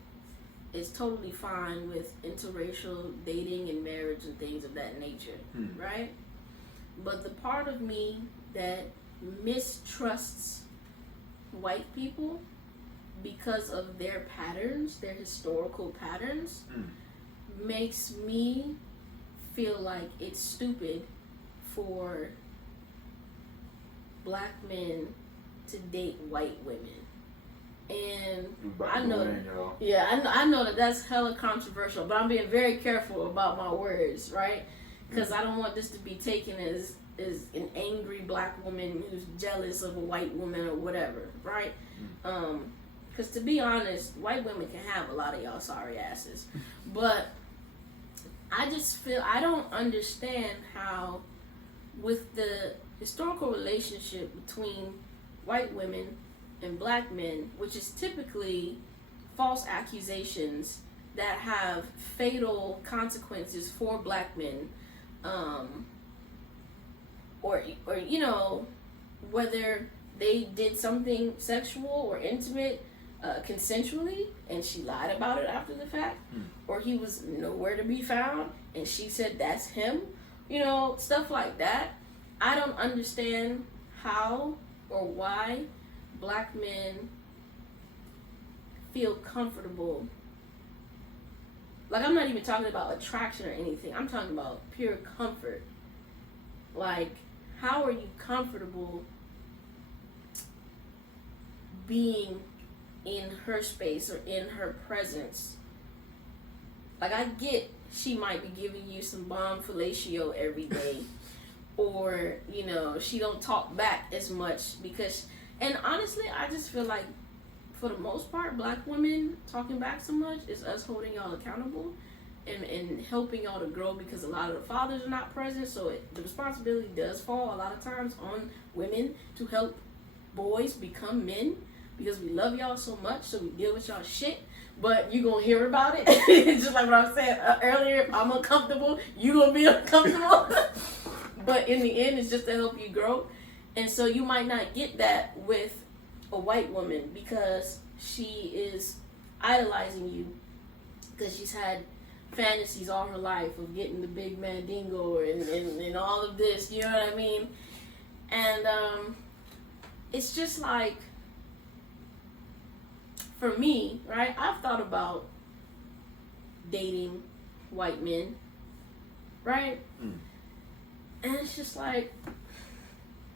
is totally fine with interracial dating and marriage and things of that nature, right? But the part of me that mistrusts white people because of their patterns, their historical patterns, makes me feel like it's stupid for black men to date white women. And I know, I know that that's hella controversial, but I'm being very careful about my words, right? Because I don't want this to be taken as an angry black woman who's jealous of a white woman or whatever, right? Because to be honest, white women can have a lot of y'all sorry asses. But I just feel, I don't understand how with the historical relationship between white women and black men, which is typically false accusations that have fatal consequences for black men, or you know, whether they did something sexual or intimate consensually and she lied about it after the fact, or he was nowhere to be found and she said that's him, you know, stuff like that. I don't understand how or why black men feel comfortable. Like, I'm not even talking about attraction or anything. I'm talking about pure comfort. Like, how are you comfortable being in her space or in her presence? Like, I get she might be giving you some bomb fellatio every day, or, you know, she don't talk back as much because, and honestly, I just feel like for the most part, black women talking back so much is us holding y'all accountable and helping y'all to grow, because a lot of the fathers are not present, so the responsibility does fall a lot of times on women to help boys become men, because we love y'all so much, so we deal with y'all shit, but you gonna hear about it. Just like what I was saying earlier, if I'm uncomfortable, you gonna be uncomfortable. But in the end, it's just to help you grow. And so you might not get that with a white woman because she is idolizing you, because she's had fantasies all her life of getting the big mandingo and all of this, you know what I mean? And it's just like, for me, right, I've thought about dating white men, right? And it's just like,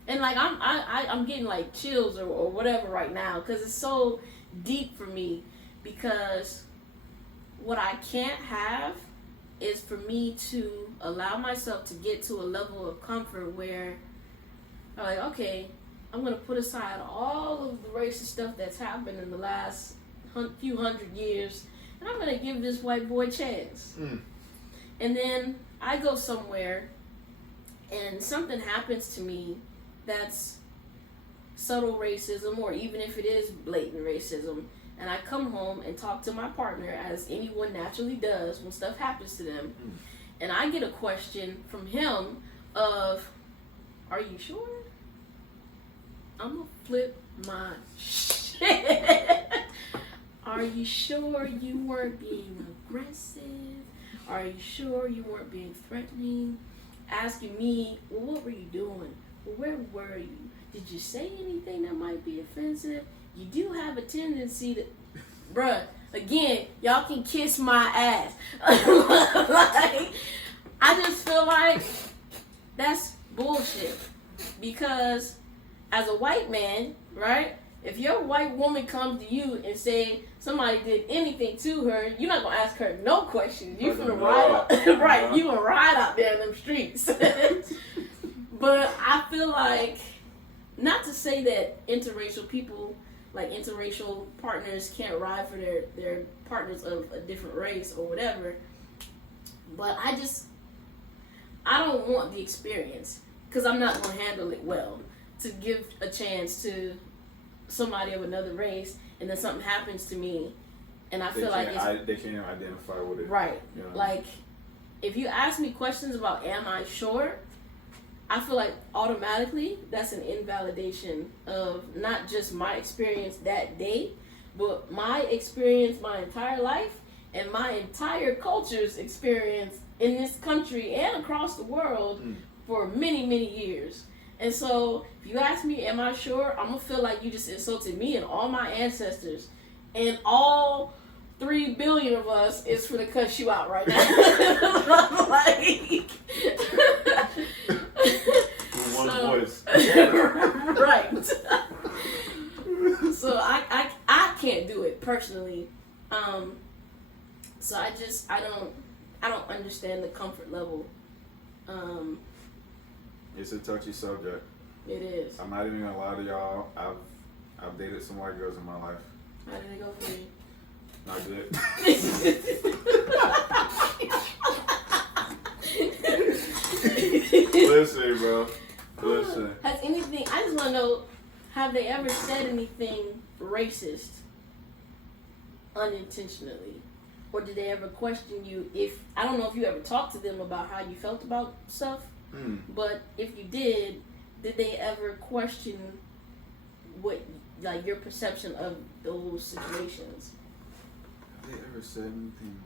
and like I'm getting like chills or whatever right now, because it's so deep for me, because what I can't have is for me to allow myself to get to a level of comfort where I'm like, okay, I'm going to put aside all of the racist stuff that's happened in the last few hundred years, and I'm going to give this white boy a chance. And then I go somewhere and something happens to me that's subtle racism, or even if it is blatant racism, and I come home and talk to my partner, as anyone naturally does when stuff happens to them, and I get a question from him of, are you sure? I'm gonna flip my shit. Are you sure you weren't being aggressive? Are you sure you weren't being threatening? Asking me, well, what were you doing? Well, where were you? Did you say anything that might be offensive? You do have a tendency to, bruh, again, y'all can kiss my ass. Like, I just feel like that's bullshit. Because as a white man, right, if your white woman comes to you and say somebody did anything to her, you're not gonna ask her no questions. You finna ride out, right? You gonna ride out there in them streets. But I feel like, not to say that interracial people, like interracial partners, can't ride for their partners of a different race or whatever, but I don't want the experience, because I'm not gonna handle it well, to give a chance to somebody of another race, and then something happens to me, and I feel like they can't even identify with it. Right. You know? Like, if you ask me questions about am I sure, I feel like automatically that's an invalidation of not just my experience that day, but my experience my entire life and my entire culture's experience in this country and across the world for many, many years. And so, if you ask me, am I sure? I'm gonna feel like you just insulted me and all my ancestors, and all 3 billion of us is for to cuss you out right now. Like, one voice. Right. So I can't do it personally. So I don't understand the comfort level. It's a touchy subject. It is. I'm not even gonna lie to y'all. I've dated some white girls in my life. How did it go for you? Not good. Listen, bro. Listen. Has anything? I just want to know. Have they ever said anything racist unintentionally, or did they ever question you? If I don't know if you ever talked to them about how you felt about stuff, but if you did they ever question what, like, your perception of those situations? Have they ever said anything?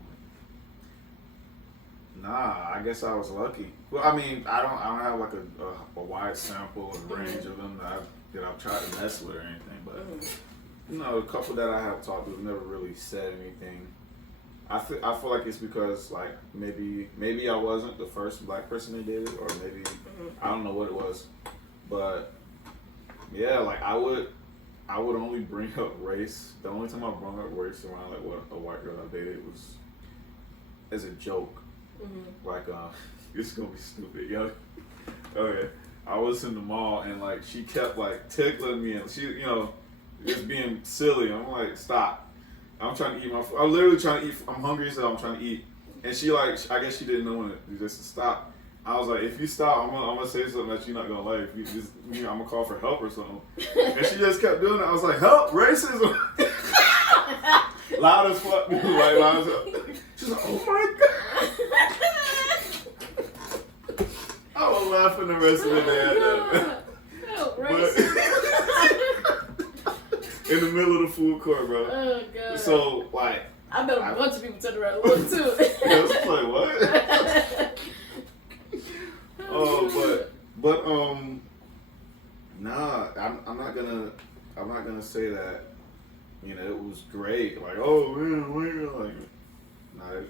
Nah, I guess I was lucky. Well, I mean, I don't have like a wide sample and range of them that I've tried to mess with or anything, but you know, a couple that I have talked to have never really said anything. I feel like it's because, like, maybe I wasn't the first black person they dated, or maybe I don't know what it was, but yeah, like I would only bring up race. The only time I brought up race around like what a white girl I dated was as a joke. Like, this is gonna be stupid, yo. Okay, I was in the mall and like she kept like tickling me and she, you know, just being silly. I'm like, stop. I'm trying to eat my food. I'm literally trying to eat. I'm hungry, so I'm trying to eat. And she like, I guess she didn't know when to just stop. I was like, if you stop, I'm gonna say something that you're not gonna like. If you just, you know, I'm gonna call for help or something. And she just kept doing it. I was like, help, racism. Loud as fuck, dude. Like loud as fuck. She's like, oh my god. I was laughing the rest of the day at that. Help, racism. In the middle of the food court, bro. Oh god. So like, I bet a bunch of people turned around and looked too. I was like, what? Oh, but nah, I'm not gonna say that, you know, it was great. Like, oh man, like, nah,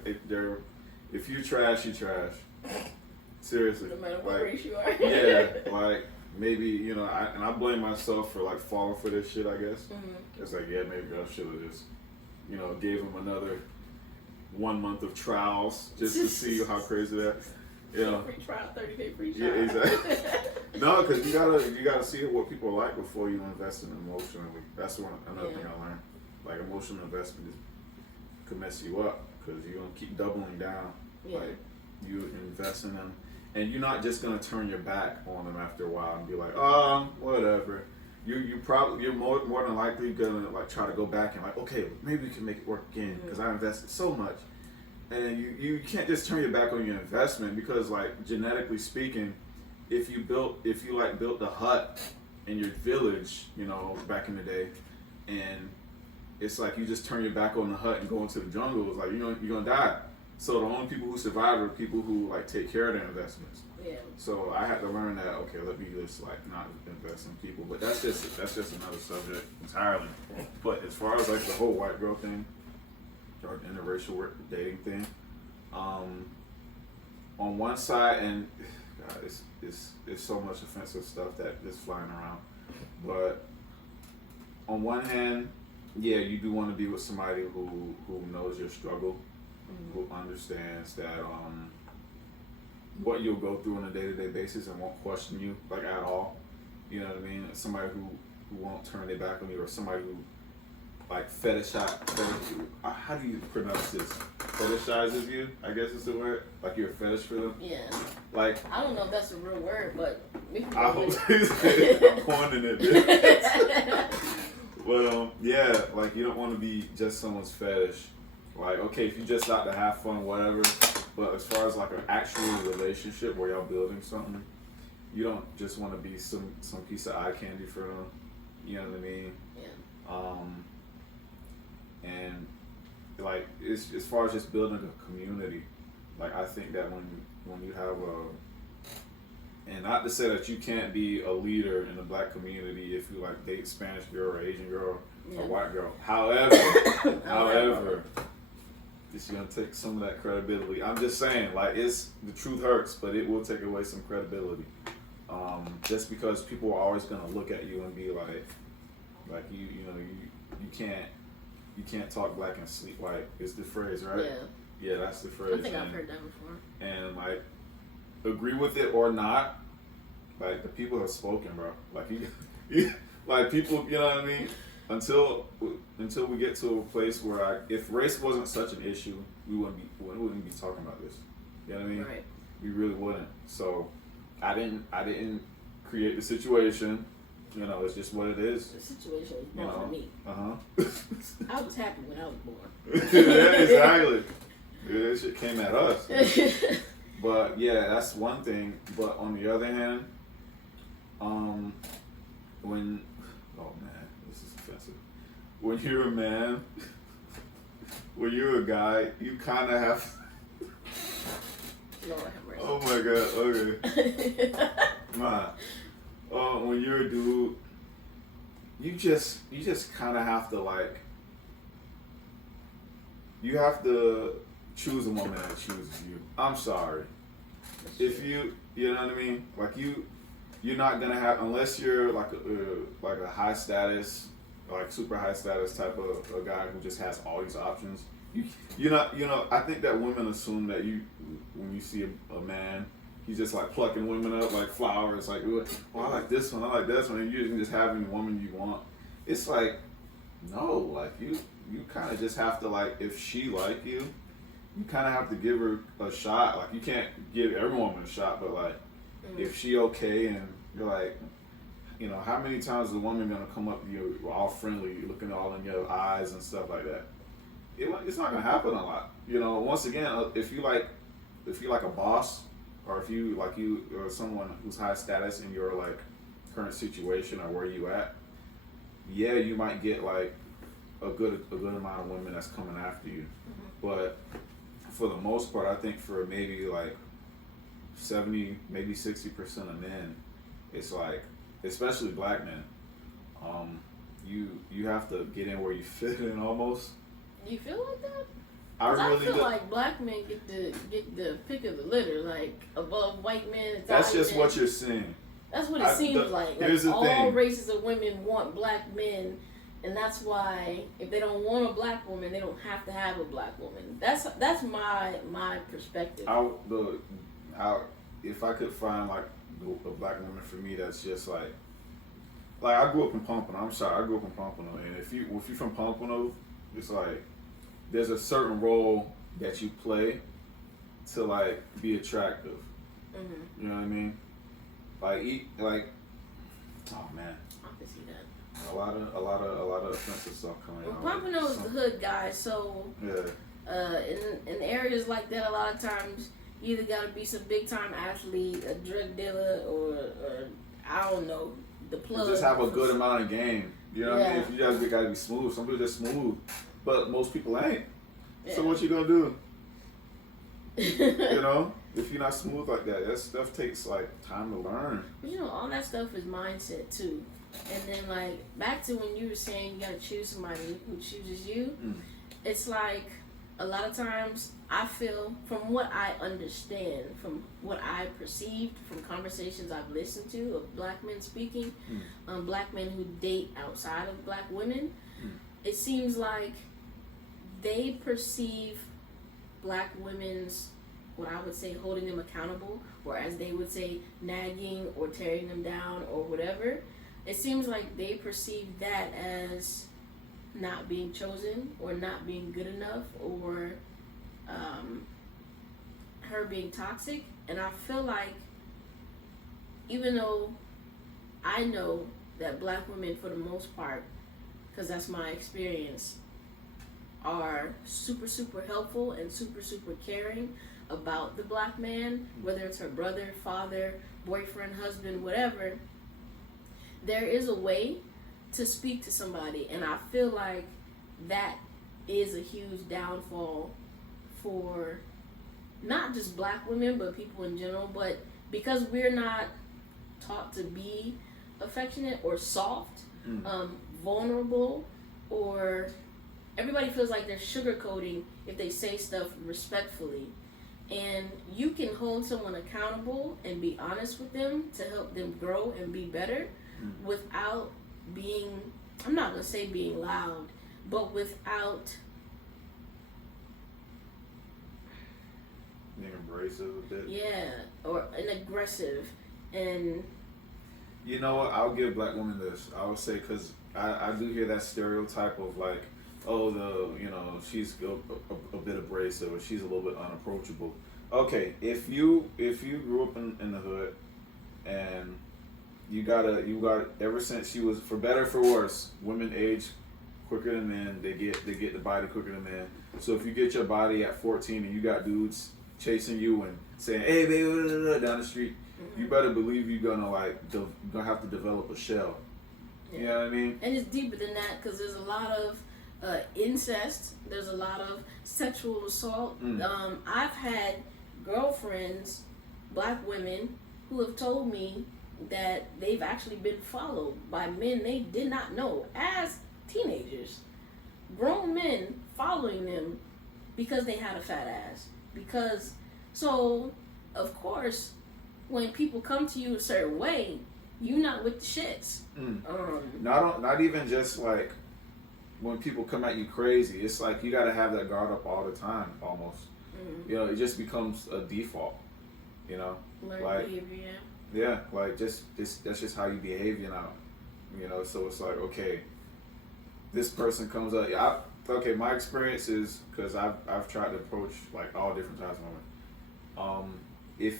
if you trash, you trash. Seriously. No matter what like, race you are. Yeah, like maybe, you know, I blame myself for like falling for this shit. I guess it's like, yeah, maybe I should have just, you know, gave him another 1 month of trials just to see how crazy that. Yeah. Free trial, 30-day free trial. Yeah, exactly. No, because you gotta see what people like before you invest in them emotionally. That's another thing I learned. Like, emotional investment could mess you up because you're gonna keep doubling down. Yeah. Like, you invest in them, and you're not just gonna turn your back on them after a while and be like, whatever. You're more than likely gonna like try to go back and like, okay, maybe we can make it work again because I invested so much. And you can't just turn your back on your investment because, like, genetically speaking, if you built the hut in your village, you know, back in the day, and it's like you just turn your back on the hut and go into the jungle, it's like, you know, you're gonna die. So the only people who survive are people who like take care of their investments. Yeah. So I had to learn that, okay, let me just like not invest in people. But that's just another subject entirely. But as far as like the whole white girl thing, or interracial dating thing, on one side, and God, it's so much offensive stuff that is flying around, but on one hand, yeah, you do want to be with somebody who knows your struggle, who understands that what you'll go through on a day-to-day basis and won't question you like at all. You know what I mean? Somebody who won't turn their back on you, or somebody who like how do you pronounce this? Fetishizes you, I guess is the word. Like you're a fetish for them. Yeah. Like, I don't know if that's a real word, but we can I go hope with it. I'm coining it. But yeah, like you don't want to be just someone's fetish. Like, okay, if you just out to have fun, whatever. But as far as like an actual relationship where y'all building something, you don't just want to be some piece of eye candy for them. You know what I mean? Yeah. And like, it's as far as just building a community, like I think that when you have and not to say that you can't be a leader in the black community if you like date Spanish girl or Asian girl or white girl. However, it's gonna take some of that credibility. I'm just saying, like, it's the truth hurts, but it will take away some credibility. Just because people are always gonna look at you and be like you can't talk black and sleep white is the phrase, right? Yeah. Yeah, that's the phrase. I think I've heard that before. And like, agree with it or not, like the people have spoken, bro. Like you like people, you know what I mean? Until we get to a place where if race wasn't such an issue, we wouldn't be talking about this. You know what I mean? Right. We really wouldn't. So I didn't create the situation. You know, it's just what it is. The situation was You born know. for me. I was happy when I was born. Yeah, exactly. Yeah, that shit came at us. But yeah, that's one thing. But on the other hand, when oh man, this is offensive. When you're a man, when you're a guy, you kind of have. Lord have mercy. Oh my god. Okay. Nah. When you're a dude, you just kind of have to like. You have to choose a woman that chooses you. I'm sorry. If you know what I mean, like you're not gonna have, unless you're like a high status, like super high status type of a guy who just has all these options. You're not, I think that women assume that when you see a man, he's just like plucking women up like flowers, like, oh, I like this one, I like this one, and you can just have any woman you want. It's like, no, like you kind of just have to, like, if she like you kind of have to give her a shot. Like, you can't give every woman a shot, but like, if she okay and you're like, how many times is a woman gonna come up to you all friendly, looking all in your eyes and stuff like that? It's not gonna happen a lot. Once again, if you like a boss, or if you or someone who's high status in your like current situation or where you at, yeah, you might get like a good amount of women that's coming after you, but for the most part, I think for maybe like 70, maybe 60% of men, it's like, especially black men, you have to get in where you fit in almost. You feel like that? I feel like black men get the pick of the litter, like above white men. That's just men. what you're seeing. That's what it seems like. Here's the all thing. races of women want black men, and that's why if they don't want a black woman, they don't have to have a black woman. That's my perspective. If I could find like a black woman for me, that's just like I grew up in Pompano. I'm sorry, I grew up in Pompano, and if you're from Pompano, it's like there's a certain role that you play to like be attractive. Mm-hmm. You know what I mean? Oh man. I can see that. A lot of offensive stuff coming out. Pompano is the hood, guys. So yeah. In areas like that, a lot of times you either gotta be some big time athlete, a drug dealer, or I don't know, the plug. You just have a good amount of game. You know what I mean? If you just gotta be smooth. Some people just smooth, but most people ain't. Yeah. So what you gonna do? If you're not smooth like that stuff takes like time to learn. But all that stuff is mindset too. And then like back to when you were saying you gotta choose somebody who chooses you. It's like a lot of times I feel, from what I understand, from what I perceived from conversations I've listened to of black men speaking, black men who date outside of black women, it seems like they perceive black women's, what I would say, holding them accountable, or as they would say, nagging or tearing them down or whatever. It seems like they perceive that as not being chosen or not being good enough, or her being toxic. And I feel like, even though I know that black women, for the most part, because that's my experience, are super, super helpful and super, super caring about the black man, whether it's her brother, father, boyfriend, husband, whatever, there is a way to speak to somebody. And I feel like that is a huge downfall for not just black women, but people in general. But because we're not taught to be affectionate or soft, vulnerable, or everybody feels like they're sugarcoating if they say stuff respectfully. And you can hold someone accountable and be honest with them to help them grow and be better without being, I'm not going to say being loud, but without being abrasive a bit. Yeah, or an aggressive. And you know what? I'll give black women this. I would say, because I do hear that stereotype of like, oh, she's a bit abrasive, or she's a little bit unapproachable. Okay, if you grew up in the hood and you gotta ever since she was, for better or for worse, women age quicker than men. They get the body quicker than men. So if you get your body at 14 and you got dudes chasing you and saying, "Hey, baby," down the street, you better believe you're gonna gonna have to develop a shell. Yeah. You know what I mean? And it's deeper than that because there's a lot of incest. There's a lot of sexual assault. I've had girlfriends, black women, who have told me that they've actually been followed by men they did not know as teenagers. Grown men following them because they had a fat ass. So, of course, when people come to you a certain way, you not with the shits. Not even just like when people come at you crazy. It's like you gotta have that guard up all the time, almost. You know, it just becomes a default. You know, Learned behavior. Yeah, like just that's just how you behave. You know, so it's like, okay, this person comes up. Okay, my experience is, because I've tried to approach like all different types of women. If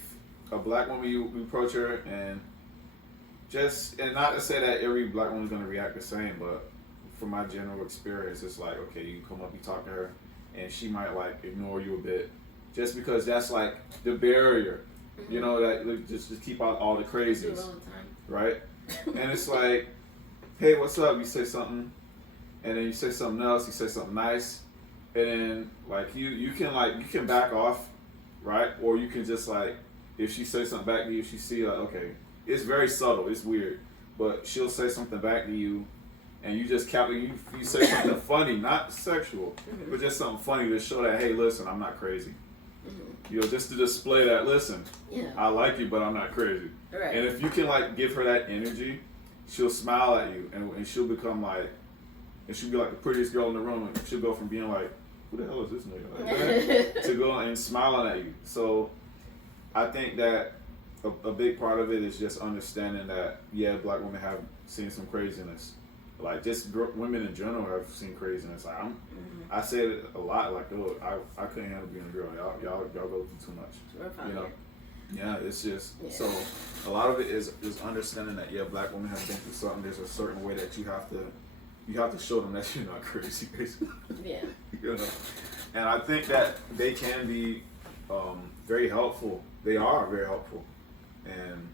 a black woman, you approach her and not to say that every black woman's gonna react the same, but from my general experience, it's like, okay, you come up, you talk to her, and she might like ignore you a bit, just because that's like the barrier. You know, that just keep out all the crazies, Do it all the time. right? And it's like, hey, what's up? You say something, and then you say something else. You say something nice, and then like you can back off, right? Or you can just like, if she says something back to you, she see like, okay, it's very subtle, it's weird, but she'll say something back to you, and you just you say something funny, not sexual, but just something funny to show that, hey, listen, I'm not crazy. You know, just to display that, listen, I like you, but I'm not crazy. Right. And if you can like give her that energy, she'll smile at you, and she'll become like, and she'll be like the prettiest girl in the room, and she'll go from being like, who the hell is this nigga? Like that, to go and smiling at you. So I think that a big part of it is just understanding that, yeah, black women have seen some craziness. Like, just women in general have seen craziness. Like, I say it a lot, like, oh, I couldn't handle being a girl. Y'all go through too much. You know? Yeah, it's just, so a lot of it is understanding that, yeah, black women have been through something. There's a certain way that you have to show them that you're not crazy, basically. Yeah. You know? And I think that they can be very helpful. They are very helpful. And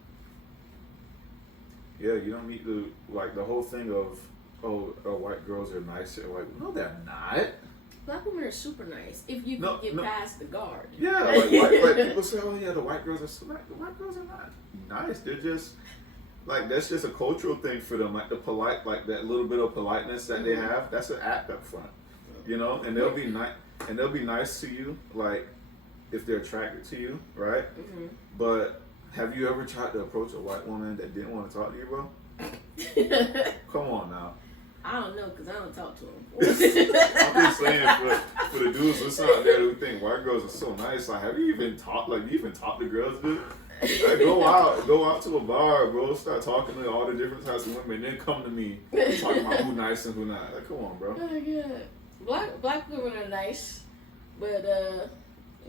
yeah, you don't need to, like, the whole thing of, white girls are nice. Like, no, they're not. Black women are super nice if you can get past the guard. Yeah, like people say, oh yeah, the white girls are so nice. The white girls are not nice. They're just, like, that's just a cultural thing for them. Like the polite, like that little bit of politeness that they have, that's an act up front. You know, and they'll be nice, and they'll be nice to you, like, if they're attracted to you, right? But have you ever tried to approach a white woman that didn't want to talk to you, bro? Come on now. I don't know, because I don't talk to them. I'm just saying, for the dudes listening out there who think white girls are so nice, like, have you even talked to girls, dude? Like, go out to a bar, bro, start talking to all the different types of women, then come to me talking about who nice and who not. Like, come on, bro. Oh, God. Black women are nice, but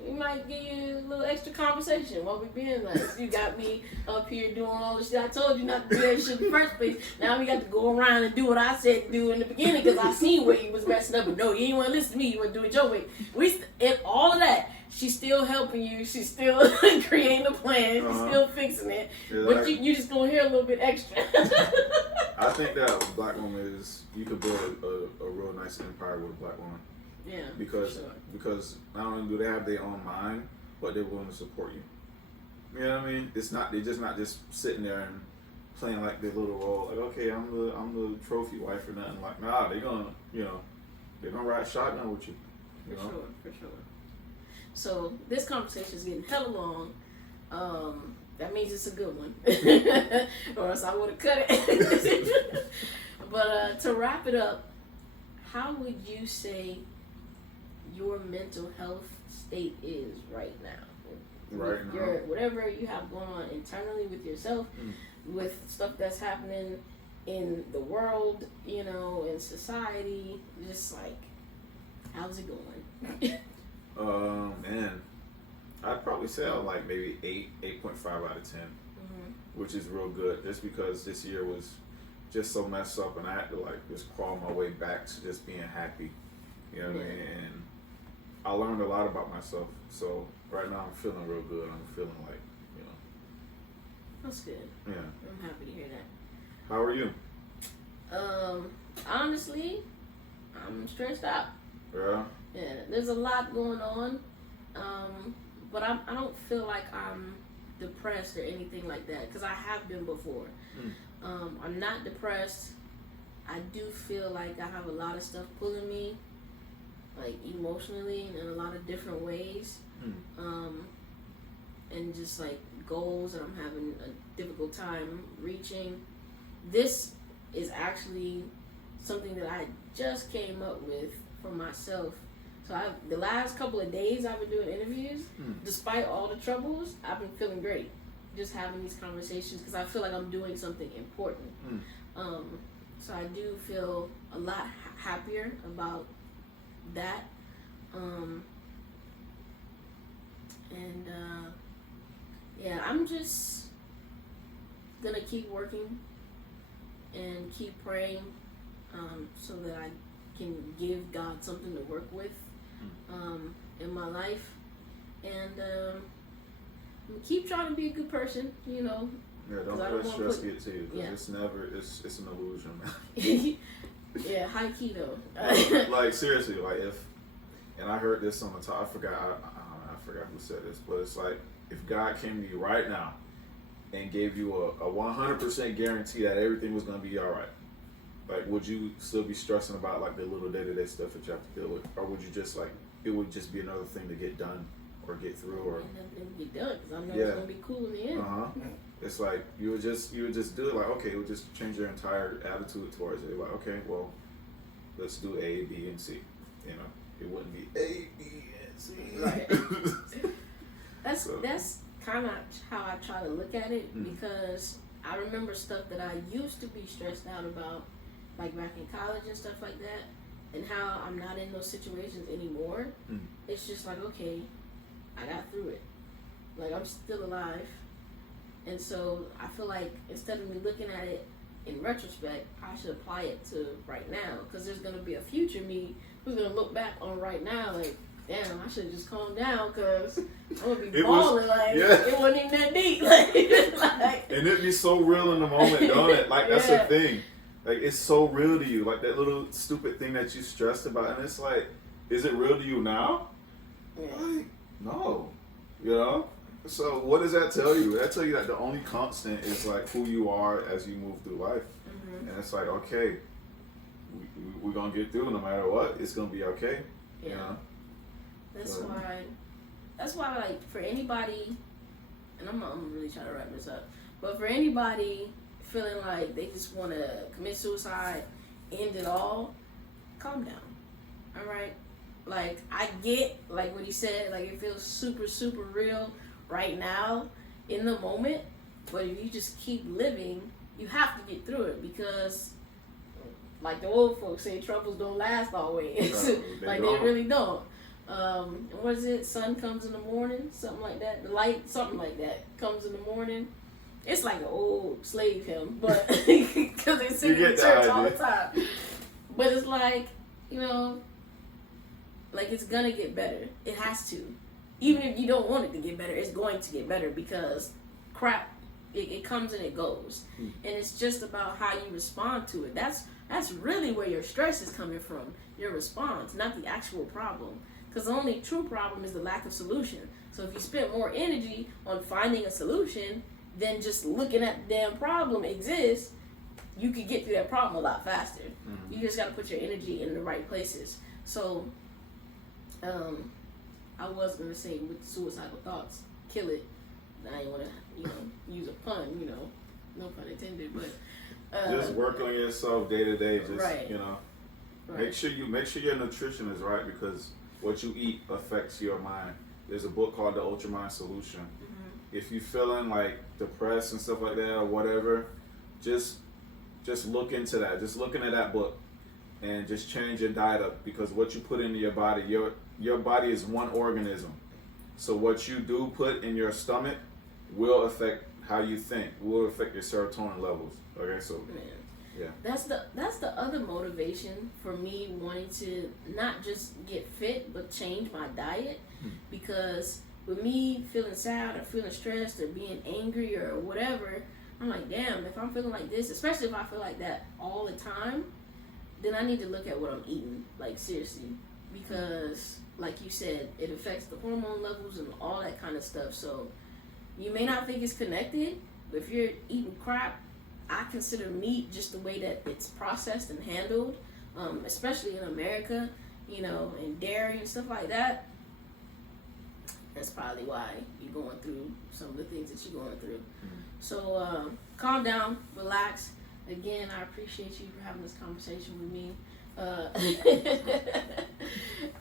we might give you a little extra conversation while we being nice. You got me up here doing all this shit. I told you not to do that shit in the first place. Now we got to go around and do what I said to do in the beginning because I seen where you was messing up. But no, you ain't want to listen to me. You want to do it your way. And all of that, she's still helping you. She's still creating a plan. She's still fixing it. Yeah, but you just going to hear a little bit extra. I think that black woman you could build a real nice empire with a black woman. Yeah, because not only do they have their own mind, but they're willing to support you. You know what I mean? They're just not just sitting there and playing like their little role. Like, okay, I'm the trophy wife or nothing. Like, nah, they're gonna ride shotgun with you. You know? For sure. So this conversation is getting hella long. That means it's a good one, or else I would have cut it. But to wrap it up, how would you say your mental health state is right now? Whatever you have going on internally with yourself, with stuff that's happening in the world, in society, just like, how's it going? Man, I'd probably say I'm like maybe 8.5 out of 10. which is real good. Just because this year was just so messed up, and I had to like just crawl my way back to just being happy. You know what I mean? And I learned a lot about myself. So right now I'm feeling real good. I'm feeling like, you know. That's good. Yeah. I'm happy to hear that. How are you? Honestly, I'm stressed out. Yeah. Yeah, there's a lot going on. But I don't feel like I'm depressed or anything like that, because I have been before. I'm not depressed. I do feel like I have a lot of stuff pulling me, like emotionally, in a lot of different ways. And just like goals that I'm having a difficult time reaching. This is actually something that I just came up with for myself. So the last couple of days I've been doing interviews, despite all the troubles, I've been feeling great. Just having these conversations, because I feel like I'm doing something important. So I do feel a lot happier about that. Yeah, I'm just gonna keep working and keep praying, so that I can give God something to work with in my life, and keep trying to be a good person, you know. Yeah, don't let stress get to you, because it's never, it's an illusion, man. Yeah, high key though. Like seriously, like and I heard this on the top, I forgot who said this, but it's like, if God came to you right now and gave you a 100% guarantee that everything was going to be all right, like, would you still be stressing about like the little day-to-day stuff that you have to deal with, or would you just like, it would just be another thing to get done or get through, or nothing to get done, because I know it's going to be cool in the end. It's like you would just do it, like, okay, it would just change your entire attitude towards it. Like, okay, well, let's do A, B, and C. You know, it wouldn't be A, B, and C. Right. That's kind of how I try to look at it, because I remember stuff that I used to be stressed out about, like back in college and stuff like that, and how I'm not in those situations anymore. It's just like, okay, I got through it. Like, I'm still alive. And so I feel like instead of me looking at it in retrospect, I should apply it to right now, because there's going to be a future me who's going to look back on right now like, damn, I should have just calmed down, because I'm going to be balling. It wasn't even that deep. Like, and it'd be so real in the moment, don't it? Like, that's the thing. Like, it's so real to you. Like, that little stupid thing that you stressed about. And it's like, is it real to you now? Like, no. You know? So what does that tell you? That tell you that the only constant is like who you are as you move through life. And it's like, okay, we're going to get through no matter what. It's going to be okay. Yeah. You know? That's why, like, for anybody, and I'm really trying to wrap this up, but for anybody feeling like they just want to commit suicide, end it all, calm down. All right? Like, I get, like, what he said, like, it feels super, super real right now, in the moment, but if you just keep living, you have to get through it, because, like the old folks say, troubles don't last always. Like, they really don't. What is it? Sun comes in the morning, something like that. The light, something like that, comes in the morning. It's like an old slave hymn, but because they sing in church all the time. But it's like, you know, like, it's gonna get better. It has to. Even if you don't want it to get better, it's going to get better, because crap, it comes and it goes. And it's just about how you respond to it. That's really where your stress is coming from, your response, not the actual problem. Because the only true problem is the lack of solution. So if you spend more energy on finding a solution than just looking at the damn problem exists, you could get through that problem a lot faster. You just got to put your energy in the right places. So, I was going to say, with suicidal thoughts, kill it. I ain't want to, use a pun, no pun intended, but just work on yourself day to day. Just right. Make sure your nutrition is right, because what you eat affects your mind. There's a book called The Ultra Mind Solution. If you're feeling like depressed and stuff like that or whatever, just look into that. Just look into that book and just change your diet up, because what you put into your body, your body is one organism. So what you do put in your stomach will affect how you think will affect your serotonin levels. Okay, so Man. Yeah. That's the other motivation for me wanting to not just get fit but change my diet, because with me feeling sad or feeling stressed or being angry or whatever, I'm like, damn, if I'm feeling like this, especially if I feel like that all the time, then I need to look at what I'm eating, like seriously, because like you said, it affects the hormone levels and all that kind of stuff. So you may not think it's connected, but if you're eating crap, I consider meat just the way that it's processed and handled, especially in America, you know, and dairy and stuff like that. That's probably why you're going through some of the things that you're going through. So calm down, relax. Again, I appreciate you for having this conversation with me.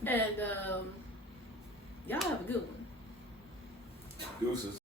And y'all have a good one. Deuces.